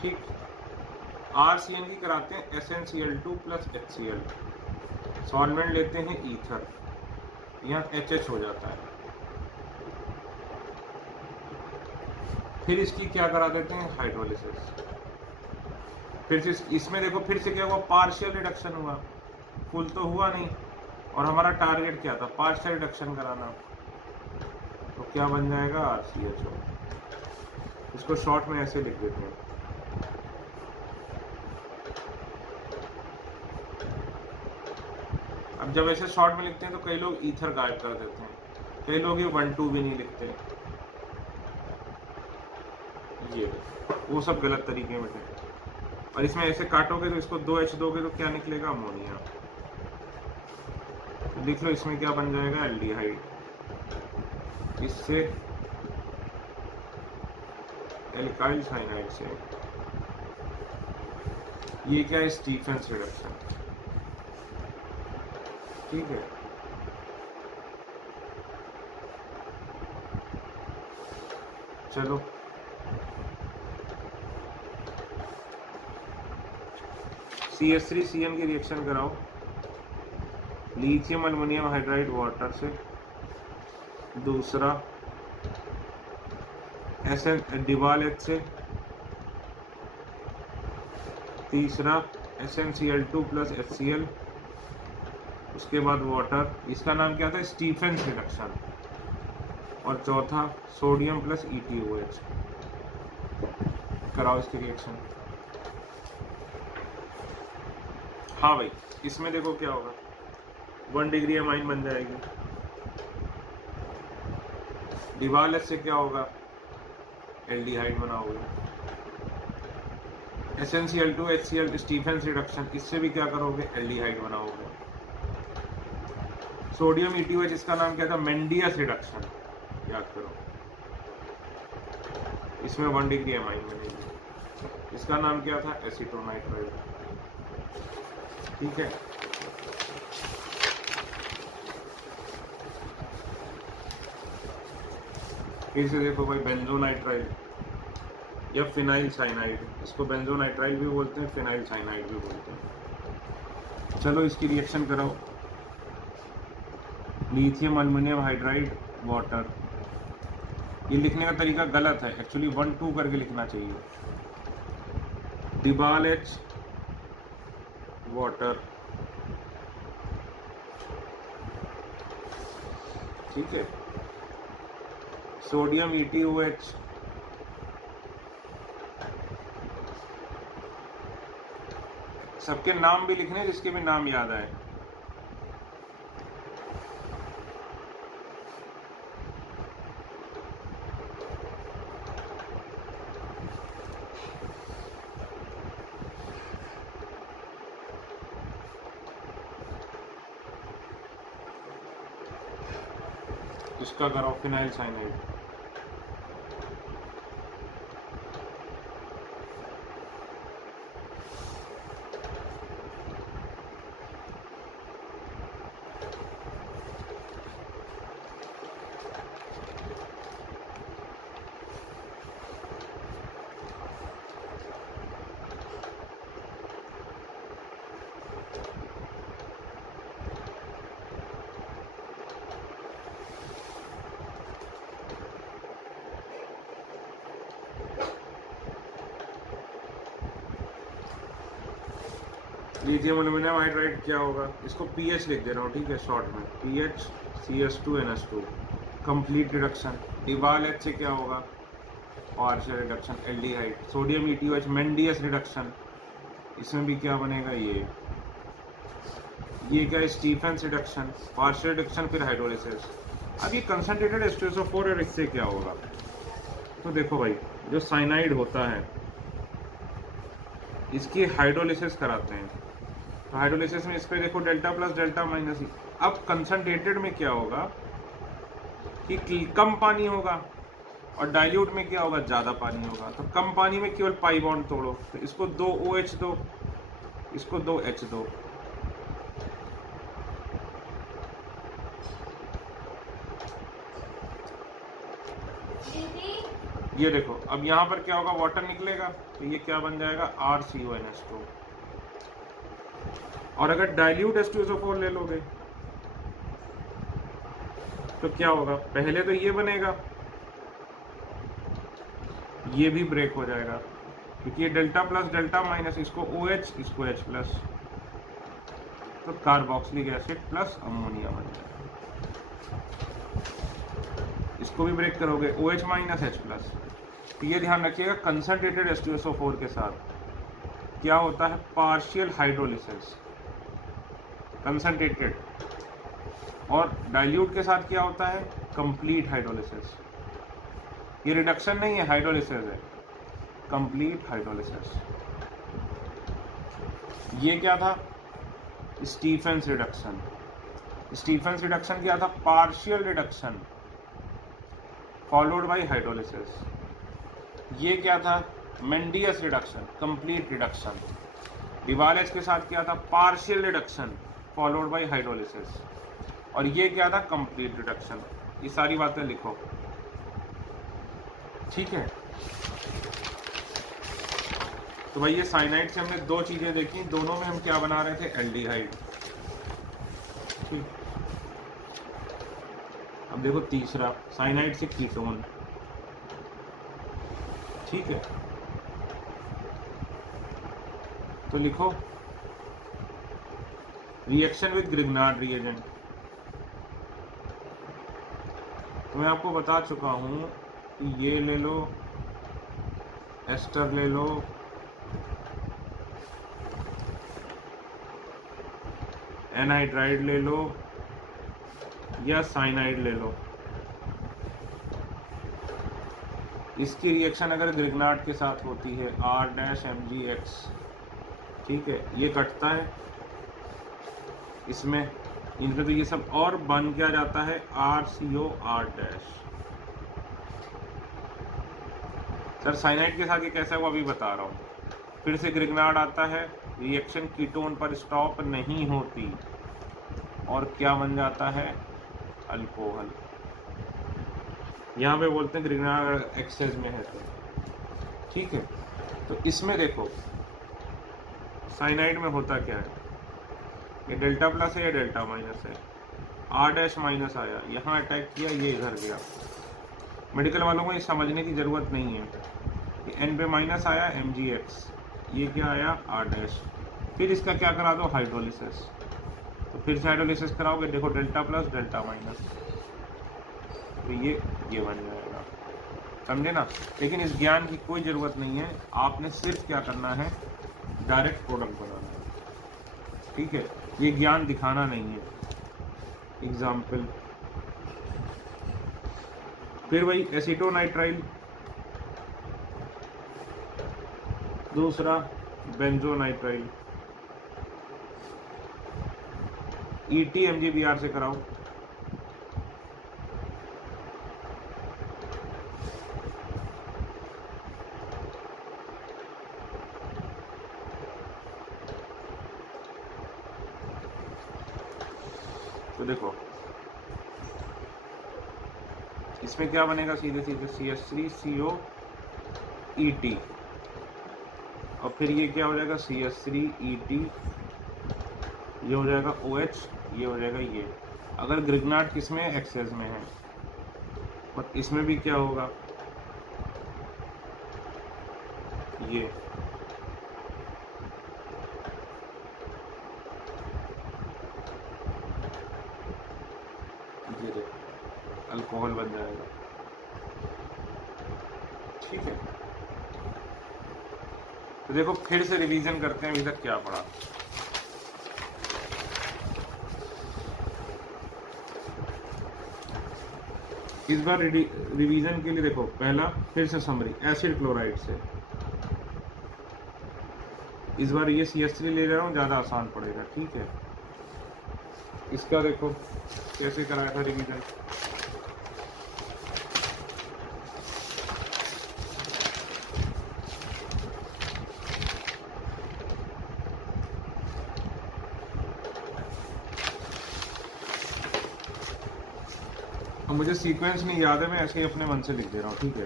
ठीक। RCN की कराते हैं SnCl2 + HCl, सॉल्वेंट लेते हैं ईथर, यहाँ HH हो जाता है। फिर इसकी क्या करा देते हैं, हाइड्रोलिसिस। फिर से इसमें देखो फिर से क्या हुआ, पार्शियल रिडक्शन हुआ, फुल तो हुआ नहीं। और हमारा टारगेट क्या था, पार्शियल रिडक्शन कराना। तो क्या बन जाएगा, RCHO। इसको शॉर्ट में ऐसे लिख देते हैं, अब जब ऐसे शॉर्ट में लिखते हैं तो कई लोग ईथर गायब कर देते हैं, कई लोग ये 1,2 भी नहीं लिखते, ये वो सब गलत तरीके में थे। और इसमें ऐसे काटोगे तो इसको 2H दोगे तो क्या निकलेगा, अमोनिया। तो देख लो इसमें क्या बन जाएगा, एल्डिहाइड। इससे एल्काइल साइनाइड से ये क्या है, स्टीफन्स रिडक्शन, ठीक है। चलो CH3CN की रिएक्शन कराओ लिथियम अल्युमिनियम हाइड्राइड वाटर से, दूसरा डिवालेट से, तीसरा SnCl2 + HCl, उसके बाद वाटर, इसका नाम क्या था, स्टीफन्स रिडक्शन। और चौथा सोडियम + EtOH, कराओ इसकी रिएक्शन। हाँ भाई, इसमें देखो क्या होगा, 1 डिग्री अमाइन बन जाएगी। डिवालेट से क्या होगा, एल्डिहाइड बनाओगे। SnCl2 HCl स्टीफेंस रिडक्शन, इससे भी क्या करोगे, एल्डिहाइड बनाओगे। सोडियम E2H, इसका नाम क्या था, मेंडियस रिडक्शन, याद करो, इसमें 1 डिग्री एमाइन बनेगी। इसका नाम क्या था, एसीटोनाइट्राइल। ठीक है, फिर से देखो भाई, बेंजोनाइट्राइल या फिनाइल साइनाइड, इसको बेंजोनाइट्राइल भी बोलते हैं, फिनाइल साइनाइड भी बोलते हैं। चलो इसकी रिएक्शन कराओ। लिथियम अल्युमिनियम हाइड्राइड वाटर, ये लिखने का तरीका गलत है, एक्चुअली 1-2 करके लिखना चाहिए। डिबाल H वाटर, ठीक है। सोडियम E2H, सबके नाम भी लिखने, जिसके भी नाम याद आए। इसका करो phenyl cyanide. Lithium aluminium hydride क्या होगा, इसको पीएच लिख दे रहा हूँ, ठीक है, शॉर्ट में, PH CH2NH2, complete reduction. DIBAL H से क्या होगा, partial reduction, aldehyde. Sodium E2H Mendius reduction, इसमें भी क्या बनेगा, ये क्या, स्टीफेंस रिडक्शन, पार्शियल रिडक्शन, फिर हाइड्रोलिसिस। अब ये कंसंट्रेटेड H2SO4 और इससे क्या होगा, तो देखो भाई, जो साइनाइड होता है इसकी हाइड्रोलिसिस कराते हैं, तो हाइड्रोलिसिस में इस पे देखो डेल्टा प्लस डेल्टा माइनस ही। अब कंसंट्रेटेड में क्या होगा कि कम पानी होगा, और डाइल्यूट में क्या होगा, ज्यादा पानी होगा। तो कम पानी में केवल पाई बॉन्ड तोड़ो, तो इसको 2 OH दो, इसको 2 H दो। ये देखो, अब यहाँ पर क्या होगा, वाटर निकलेगा, तो ये क्या बन जाएगा, RCONH2। और अगर डाइल्यूट H2SO4 ले लोगे तो क्या होगा, पहले तो ये बनेगा, ये भी ब्रेक हो जाएगा, क्योंकि ये डेल्टा प्लस डेल्टा माइनस, इसको OH, इसको H प्लस, तो कार्बोक्सिलिक एसिड प्लस अमोनिया बन जाएगा। इसको भी ब्रेक करोगे, OH माइनस H प्लस। तो ये ध्यान रखिएगा, कंसंट्रेटेड H2SO4 के साथ क्या होता है, पार्शियल हाइड्रोलिसिस, कंसंट्रेटेड, और डाइल्यूट के साथ क्या होता है, कंप्लीट हाइड्रोलिसिस। ये रिडक्शन नहीं है, हाइड्रोलिसिस है, कंप्लीट हाइड्रोलिसिस। ये क्या था, स्टीफेंस रिडक्शन। स्टीफेंस रिडक्शन क्या था, partial reduction followed by hydrolysis. ये क्या था, मेंडियस reduction, complete reduction. DIBAL H के साथ क्या था, partial reduction followed by hydrolysis. और ये क्या था, कंप्लीट रिडक्शन। ये सारी बातें लिखो, ठीक है। तो भाई ये साइनाइड से हमने 2 चीजें देखी, दोनों में हम क्या बना रहे थे, एल्डिहाइड। ठीक, अब देखो तीसरा, साइनाइड से कीटोन, ठीक है। तो लिखो, रिएक्शन विद ग्रिग्नार्ड रिएजेंट। तो मैं आपको बता चुका हूं कि ये ले लो, एस्टर ले लो, एनहाइड्राइड ले लो, या साइनाइड ले लो। इसकी रिएक्शन अगर ग्रिग्नार्ड के साथ होती है R-MgX, ठीक है, ये कटता है इसमें, इनका तो ये सब, और बन क्या जाता है RCOR-। सर साइनाइड के साथ ये कैसा है वो अभी बता रहा हूँ। फिर से ग्रिग्नार्ड आता है, रिएक्शन कीटोन पर स्टॉप नहीं होती और क्या बन जाता है अल्कोहल। यहाँ पे बोलते हैं ग्रिग्नार्ड एक्सेस में है तो, ठीक है। तो इसमें देखो साइनाइड में होता क्या है, ये डेल्टा प्लस है या डेल्टा माइनस है, R- माइनस आया, यहाँ अटैक किया, ये इधर गया। मेडिकल वालों को ये समझने की ज़रूरत नहीं है कि N पे माइनस आया MgX, ये क्या आया R-। फिर इसका क्या करा दो हाइड्रोलिसिस, तो फिर से हाइड्रोलिसिस कराओगे, देखो डेल्टा प्लस डेल्टा माइनस, तो ये बन जाएगा, समझे ना। लेकिन इस ज्ञान की कोई ज़रूरत नहीं है, आपने सिर्फ क्या करना है, डायरेक्ट प्रोडक्ट बनाना है, ठीक है। ये ज्ञान दिखाना नहीं है। एग्जाम्पल, फिर वही एसीटोनाइट्राइल, दूसरा बेंजोनाइट्राइल, ET-MgBr से कराओ, तो देखो इसमें क्या बनेगा, सीधे सीधे CH3CO-ET, और फिर ये क्या हो जाएगा CH3ET, ये हो जाएगा OH, ये हो जाएगा ये। अगर ग्रिग्नार्ड किस में एक्सेस में है, और इसमें भी क्या होगा, ये अल्कोहल बन जाएगा, ठीक है। तो देखो फिर से रिवीजन करते हैं अभी तक क्या पढ़ा। इस बार रिवीजन के लिए देखो, पहला फिर से समरी एसिड क्लोराइड से, इस बार ये CH3 ले रहा हूँ, ज़्यादा आसान पड़ेगा, ठीक है। इसका देखो कैसे कराया था रिवीजन, अब मुझे सीक्वेंस नहीं याद है, मैं ऐसे ही अपने मन से लिख दे रहा हूँ, ठीक है।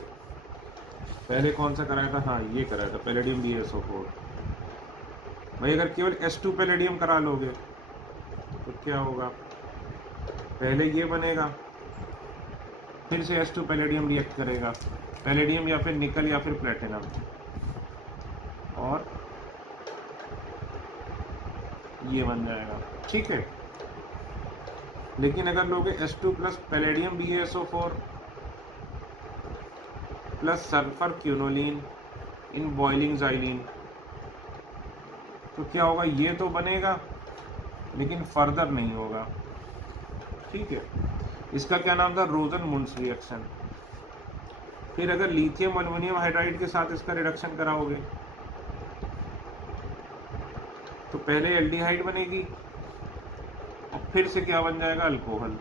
पहले कौन सा कराया था, हाँ ये कराया था पैलेडियम BaSO4। भाई अगर केवल S2 पैलेडियम करा लोगे तो क्या होगा, पहले ये बनेगा, फिर से S2 पैलेडियम रिएक्ट करेगा, पैलेडियम या फिर निकल या फिर प्लेटिनम, और ये बन जाएगा, ठीक है। लेकिन अगर लोगे S2 plus palladium BaSO4 plus sulphur quinoline in boiling xylene, तो क्या होगा, ये तो बनेगा लेकिन फर्दर नहीं होगा, ठीक है। इसका क्या नाम था, रोजन-मुंड्स रिएक्शन। फिर अगर लिथियम अल्युमिनियम हाइड्राइड के साथ इसका रिडक्शन कराओगे तो पहले एल्डिहाइड बनेगी और फिर से क्या बन जाएगा, अल्कोहल।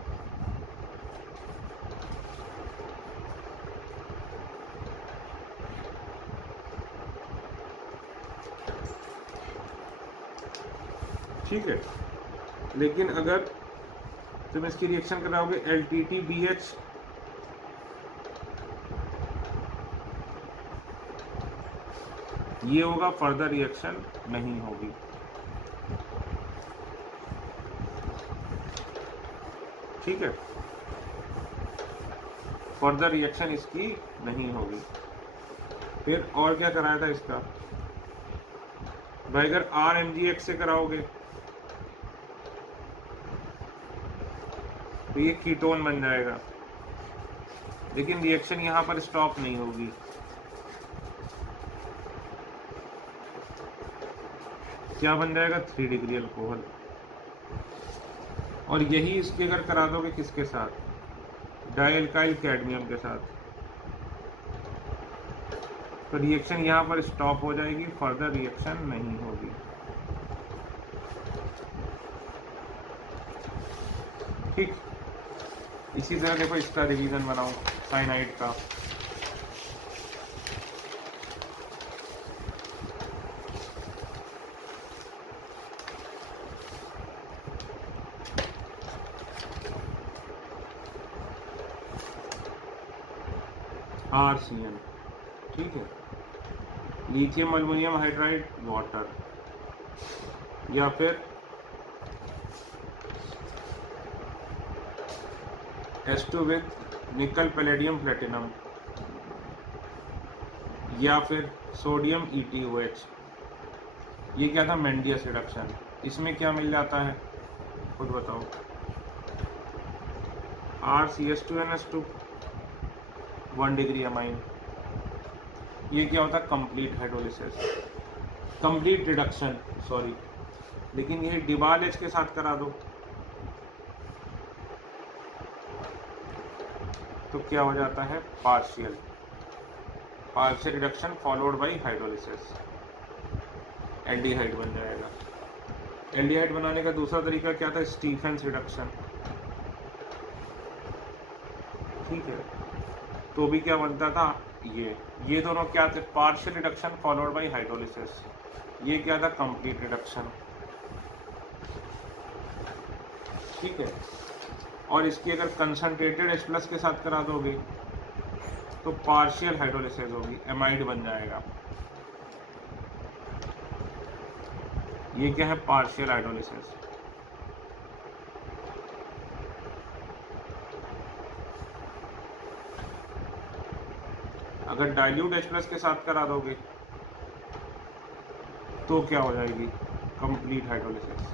ठीक है। लेकिन अगर तुम इसकी रिएक्शन कराओगे LTTBH, ये होगा, फर्दर रिएक्शन नहीं होगी, ठीक है। फर्दर रिएक्शन इसकी नहीं होगी। फिर और क्या कराया था इसका, भाई अगर R-MgX से कराओगे तो ये कीटोन बन जाएगा, लेकिन रिएक्शन यहाँ पर स्टॉप नहीं होगी, क्या बन जाएगा, 3 डिग्री अल्कोहल। और यही इसके अगर करा दोगे किसके साथ, डाइल्काइल कैडमियम के साथ, तो रिएक्शन यहाँ पर स्टॉप हो जाएगी, फर्दर रिएक्शन नहीं होगी। ठीक, इसी तरह देखो इसका रिवीजन बनाओ साइनाइड का। RCN, ठीक है, लिथियम एल्युमिनियम हाइड्राइड वाटर, या फिर H2 विथ निकल पैलेडियम प्लेटिनम, या फिर सोडियम EtOH। ये क्या था, मेंडियस रिडक्शन। इसमें क्या मिल जाता है खुद बताओ, RCH2NH2 1 डिग्री अमाइन। ये क्या होता है, complete hydrolysis, complete reduction, sorry, लेकिन ये डिबाल एच के साथ करा दो तो क्या हो जाता है, partial reduction followed by hydrolysis, aldehyde बन जाएगा। एल्डिहाइड बनाने का दूसरा तरीका क्या था, स्टीफेंस रिडक्शन, ठीक है। तो भी क्या बनता था, ये दोनों क्या थे, partial reduction followed by hydrolysis. ये क्या था, कंप्लीट रिडक्शन, ठीक है। और इसकी अगर कंसंट्रेटेड H+ के साथ करा दोगे तो पार्शियल हाइड्रोलिसिस होगी, एमाइड बन जाएगा। ये क्या है, पार्शियल हाइड्रोलिसिस। अगर डाइल्यूट H+ के साथ करा दोगे तो क्या हो जाएगी, कंप्लीट हाइड्रोलिसिस।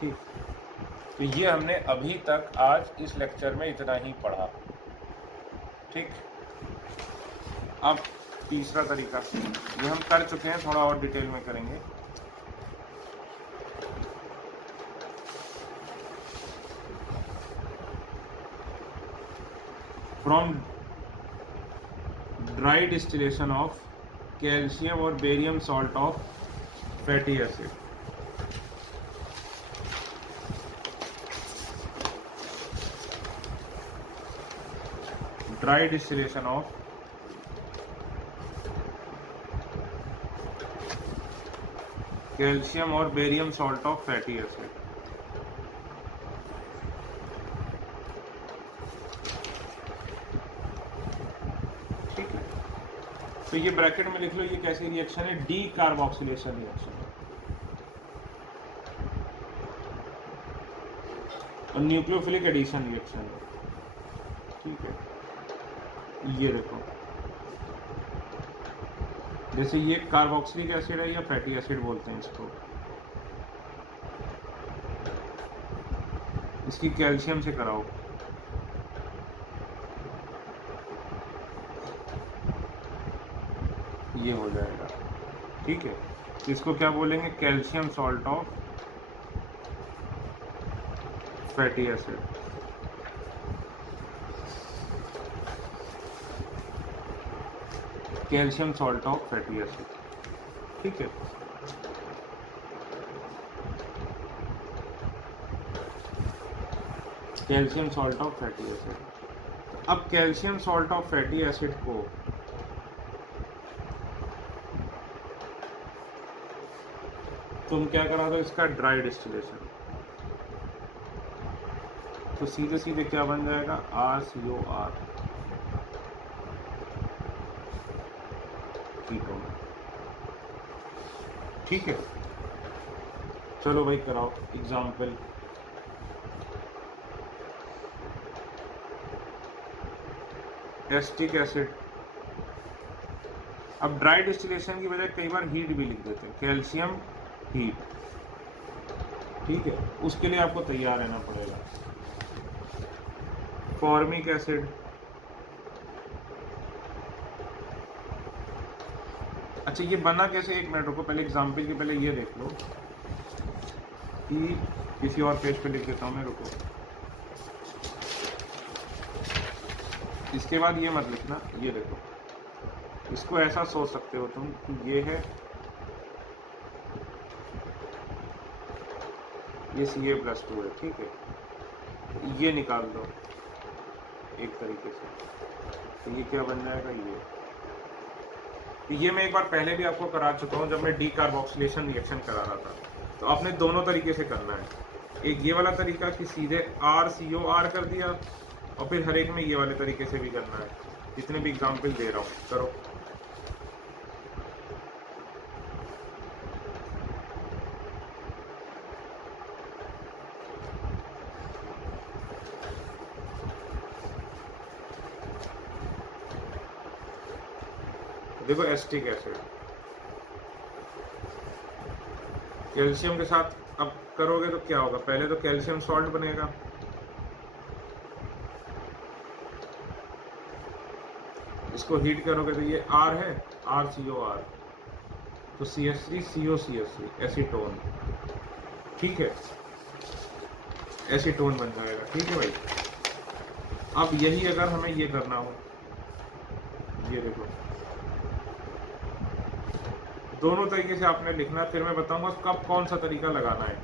ठीक, तो ये हमने अभी तक आज इस लेक्चर में इतना ही पढ़ा। ठीक, अब तीसरा तरीका ये हम कर चुके हैं, थोड़ा और डिटेल में करेंगे। From dry distillation of calcium और barium salt of fatty acid. Dry distillation of calcium और barium salt of fatty acid. ठीक है, तो ये ब्रैकेट में लिख लो, ये कैसी रिएक्शन है, डी कार्बोक्सिलेशन रिएक्शन है। और न्यूक्लियोफिलिक एडिशन रिएक्शन है। ठीक है, ये देखो, जैसे ये कार्बोक्सिलिक एसिड है या फैटी एसिड बोलते हैं इसको, इसकी कैल्शियम से कराओ, ये हो जाएगा। ठीक है, इसको क्या बोलेंगे, calcium salt of fatty acid. Calcium salt of fatty acid. ठीक है, calcium salt of fatty acid. अब calcium salt of fatty acid को तुम क्या करा दो, इसका ड्राई डिस्टिलेशन, तो सीधे सीधे क्या बन जाएगा, RCOR कीटोन। ठीक है, चलो भाई कराओ एग्जाम्पल। Acetic acid. अब ड्राई डिस्टिलेशन की बजाय कई बार हीट भी लिख देते हैं, कैल्शियम हीट। ठीक है, उसके लिए आपको तैयार रहना पड़ेगा। Formic acid. अच्छा, ये बना कैसे, एक मिनट रुको, पहले एग्जाम्पल के पहले ये देख लो कि किसी और पेज पे लिख देता हूँ मैं, रुको। इसके बाद ये मत लिखना, ये देखो, इसको ऐसा सोच सकते हो तुम कि ये है, ये Ca+2 है, ठीक है, ये निकाल दो एक तरीके से, तो ये क्या बन जाएगा, ये मैं एक बार पहले भी आपको करा चुका हूँ जब मैं डीकार्बोक्सिलेशन रिएक्शन करा रहा था। तो आपने दोनों तरीके से करना है, एक ये वाला तरीका कि सीधे RCOR कर दिया, और फिर हर एक में ये वाले तरीके से भी करना है। जितने भी एग्जाम्पल दे रहा हूँ करो। देखो एसिटिक एसिड कैल्शियम के साथ अब करोगे तो क्या होगा, पहले तो कैल्शियम सॉल्ट बनेगा, इसको हीट करोगे तो ये R है, RCOR, तो CH3COCH3 एसीटोन, ठीक है, एसीटोन बन जाएगा, ठीक है भाई। अब यही अगर हमें ये करना हो, ये देखो दोनों तरीके से आपने लिखना, फिर मैं बताऊंगा कब कौन सा तरीका लगाना है।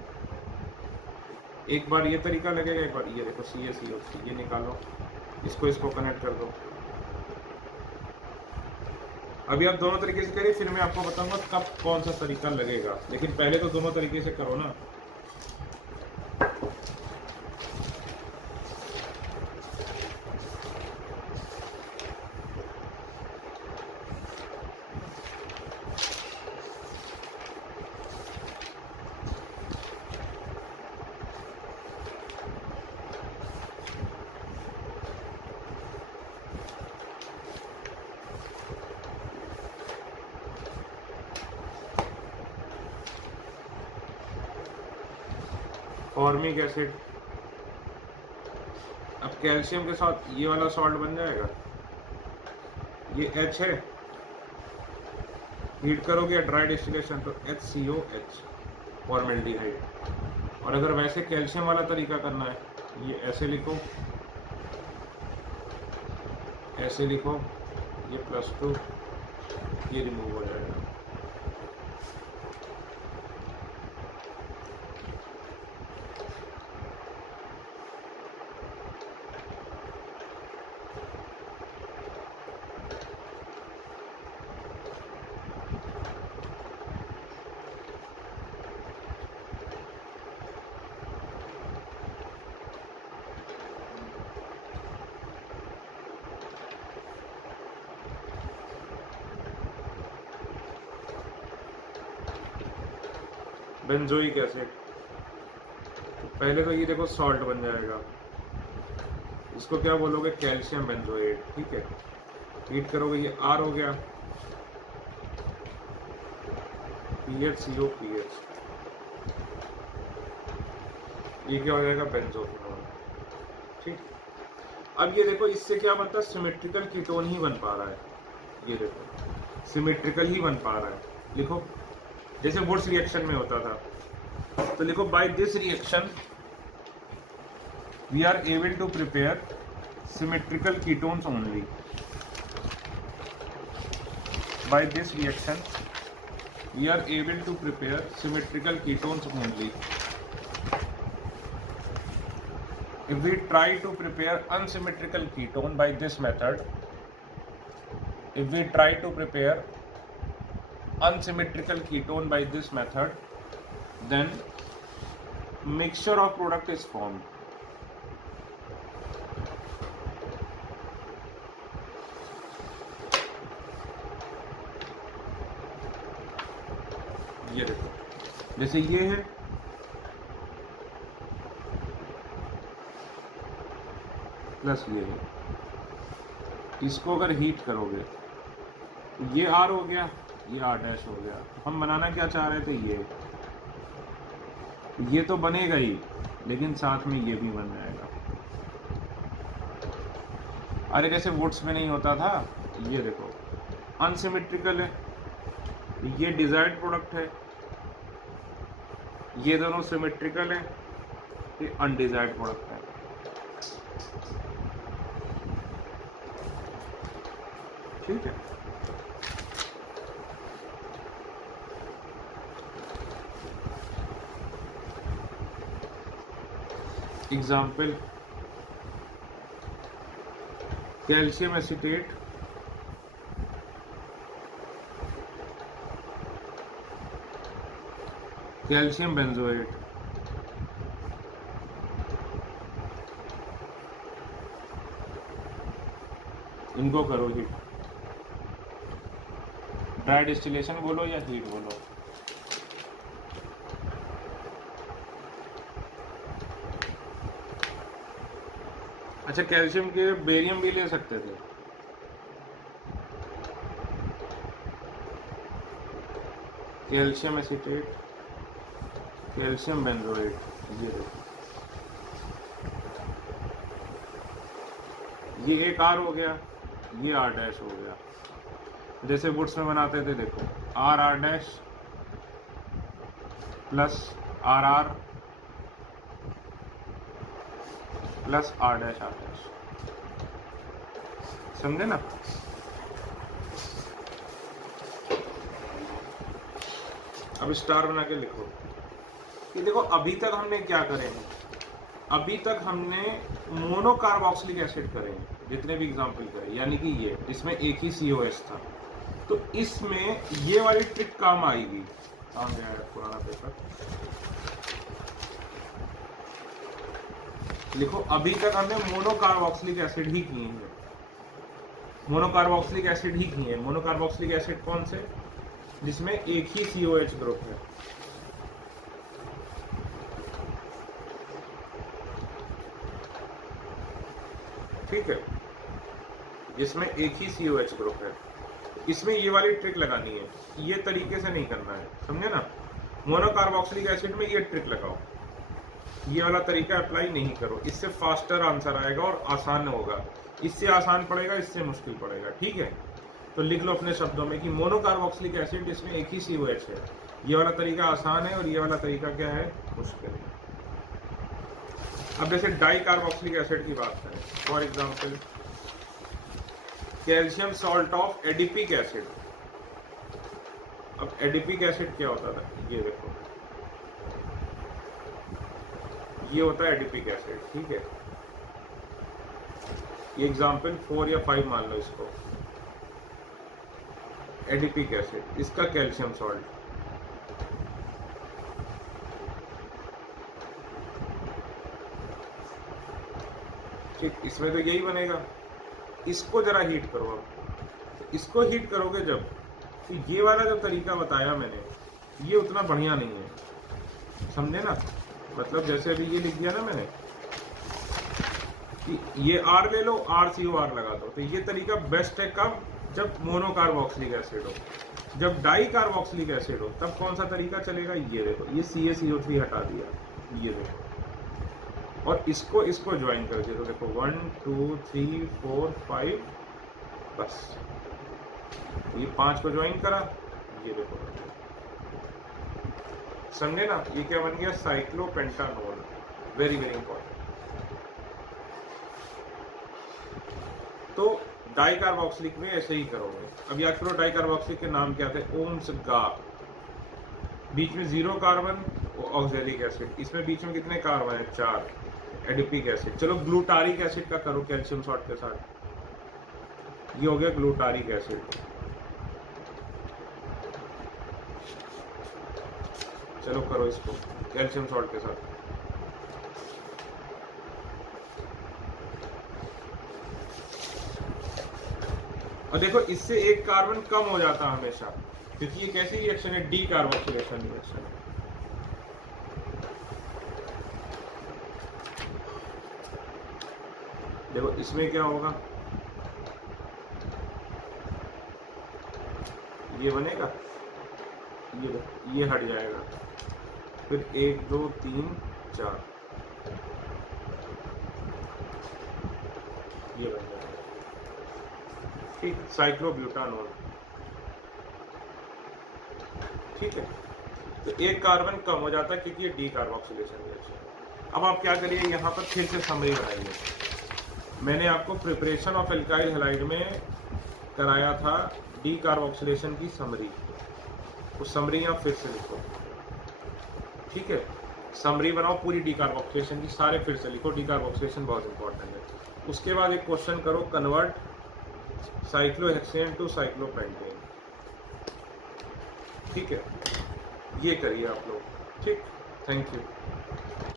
एक बार ये तरीका लगेगा, एक बार ये देखो CaCO3, ये निकालो, इसको कनेक्ट कर दो। अभी आप दोनों तरीके से करिए, फिर मैं आपको बताऊंगा कब कौन सा तरीका लगेगा, लेकिन पहले तो दोनों तरीके से करो ना। फॉर्मिक एसिड, अब कैल्शियम के साथ ये वाला सॉल्ट बन जाएगा, ये H है, हीट करोगे ड्राई डिस्टिलेशन तो HCOH, फॉर्मेल्डिहाइड। और अगर वैसे कैल्शियम वाला तरीका करना है, ये ऐसे लिखो, ऐसे लिखो, ये +2, ये रिमूव हो जाएगा। बेंजोइक एसिड, पहले तो ये देखो सॉल्ट बन जाएगा, इसको क्या बोलोगे, कैल्शियम बेंजोएट, ठीक है, हीट करोगे ये R हो गया, PHCOPH, ये क्या हो जाएगा, बेंजोफिनोल, ठीक। अब ये देखो इससे क्या बनता है, सिमेट्रिकल कीटोन ही बन पा रहा है, ये देखो सिमेट्रिकल ही बन पा रहा है। लिखो जैसे वुड्स रिएक्शन में होता था, तो लिखो by this reaction we are able to prepare symmetrical ketones only. By this reaction we are able to prepare symmetrical ketones only. If we try to prepare unsymmetrical ketone by this method, if we try to prepare unsymmetrical ketone by this method, then mixture of product is formed. ये देखो जैसे ये है, प्लस ये है, इसको अगर हीट करोगे ये R हो गया, ये R' हो गया। हम बनाना क्या चाह रहे थे, ये तो बनेगा ही, लेकिन साथ में ये भी बन जाएगा। अरे जैसे वुड्स में नहीं होता था, ये देखो अनसिमेट्रिकल है, ये डिजायर्ड प्रोडक्ट है, ये दोनों सिमेट्रिकल है, ये अनडिजायर्ड प्रोडक्ट है। ठीक है। Example calcium acetate, calcium benzoate, इनको करो हीट। ड्राई डिस्टिलेशन बोलो या हीट बोलो। अच्छा, कैल्शियम के बेरियम भी ले सकते थे। कैल्शियम एसीटेट, कैल्शियम बेंजोएट, ये देखो, ये एक आर हो गया, ये आर डैश हो गया। जैसे वुड्स में बनाते थे, देखो R R dash plus R R plus R dash R dash, समझे ना। अब स्टार बना के लिखो कि देखो अभी तक हमने क्या करे, अभी तक हमने मोनोकार्बोक्सिलिक एसिड करे, जितने भी एग्जाम्पल करे, यानी कि ये इसमें एक ही COH था, तो इसमें ये वाली ट्रिक काम आएगी। काम जाएगा पुराना पेपर, लिखो अभी तक हमने मोनोकार्बोक्सिलिक एसिड ही किए हैं, मोनोकार्बोक्सिलिक एसिड ही किए हैं। मोनोकार्बोक्सिलिक एसिड कौन से, जिसमें एक ही COH ग्रुप है। ठीक है, जिसमें एक ही COH ग्रुप है। इसमें ये वाली ट्रिक लगानी है, ये तरीके से नहीं करना है, समझे ना। मोनोकार्बोक्सिलिक एसिड में ये ट्रिक लगाओ, ये वाला तरीका अप्लाई नहीं करो, इससे फास्टर आंसर आएगा और आसान होगा। इससे आसान पड़ेगा, इससे मुश्किल पड़ेगा। ठीक है, तो लिख लो अपने शब्दों में कि मोनोकार्बोक्सिलिक एसिड जिसमें एक ही COH है, ये वाला तरीका आसान है और ये वाला तरीका क्या है, मुश्किल है। अब जैसे डाई कार्बोक्सिलिक एसिड की बात करें, for example calcium salt of adipic acid. अब एडिपिक एसिड क्या होता था, ये देखो, ये होता है एडिपिक एसिड। ठीक है, ये एग्जांपल 4 या 5 मान लो इसको, एडिपिक एसिड, इसका कैल्शियम सॉल्ट। ठीक, इसमें तो यही बनेगा। इसको जरा हीट करो। अब इसको हीट करोगे जब, तो ये वाला जो तरीका बताया मैंने, ये उतना बढ़िया नहीं है, समझे ना। मतलब जैसे अभी ये लिख दिया ना मैंने कि ये R ले लो, RCOR लगा दो, तो ये तरीका बेस्ट है कब, जब मोनोकार्बोक्सिलिक एसिड हो। जब डाई कार्बोक्सिलिक एसिड हो तब कौन सा तरीका चलेगा, ये देखो, ये CaCO3 हटा दिया, ये देखो, और इसको ज्वाइन कर दिया, तो देखो 1 2 3 4 5, बस ये 5 को ज्वाइन करा, ये देखो, समझे ना। ये क्या बन गया, साइक्लोपेंटानोल। Very very important. तो डाई कार्बोक्सिलिक में ऐसे ही करोगे। अब याद करो डाई कार्बोक्सिलिक के नाम क्या थे, ओम्स गा, बीच में 0 कार्बन, ऑक्सैलिक एसिड, इसमें बीच में कितने कार्बन है, 4, एडिपिक एसिड। चलो ग्लूटारिक एसिड का करो कैल्शियम सॉल्ट के साथ, ये हो गया ग्लूटारिक एसिड। चलो करो इसको कैल्शियम सॉल्ट के साथ। और देखो इससे एक कार्बन कम हो जाता है हमेशा, क्योंकि ये कैसी रिएक्शन है, डी कार्बोक्सिलेशन रिएक्शन है। देखो इसमें क्या होगा, ये बनेगा, ये हट जाएगा, फिर 1 2 3 4 ये बन जाएगा। ठीक, साइक्लोब्यूटानोल। ठीक है, तो एक कार्बन कम हो जाता है क्योंकि ये डी कार्बोक्सिलेशन रिएक्शन है। अब आप क्या करिए, यहाँ पर फिर से समरी बनाइए। मैंने आपको प्रिपरेशन ऑफ एल्काइल हैलाइड में कराया था डी कार्बोक्सिलेशन की समरी, उस समरी यहाँ फिर से लिखो, ठीक है। समरी बनाओ पूरी डी कार्बोक्सिलेशन की, सारे फिर से लिखो, डी कार्बोक्सिलेशन बहुत इंपॉर्टेंट है। उसके बाद एक क्वेश्चन करो, कन्वर्ट साइक्लोहेक्सेन टू साइक्लोपेंटेन, ठीक है। ये करिए आप लोग, ठीक। Thank you.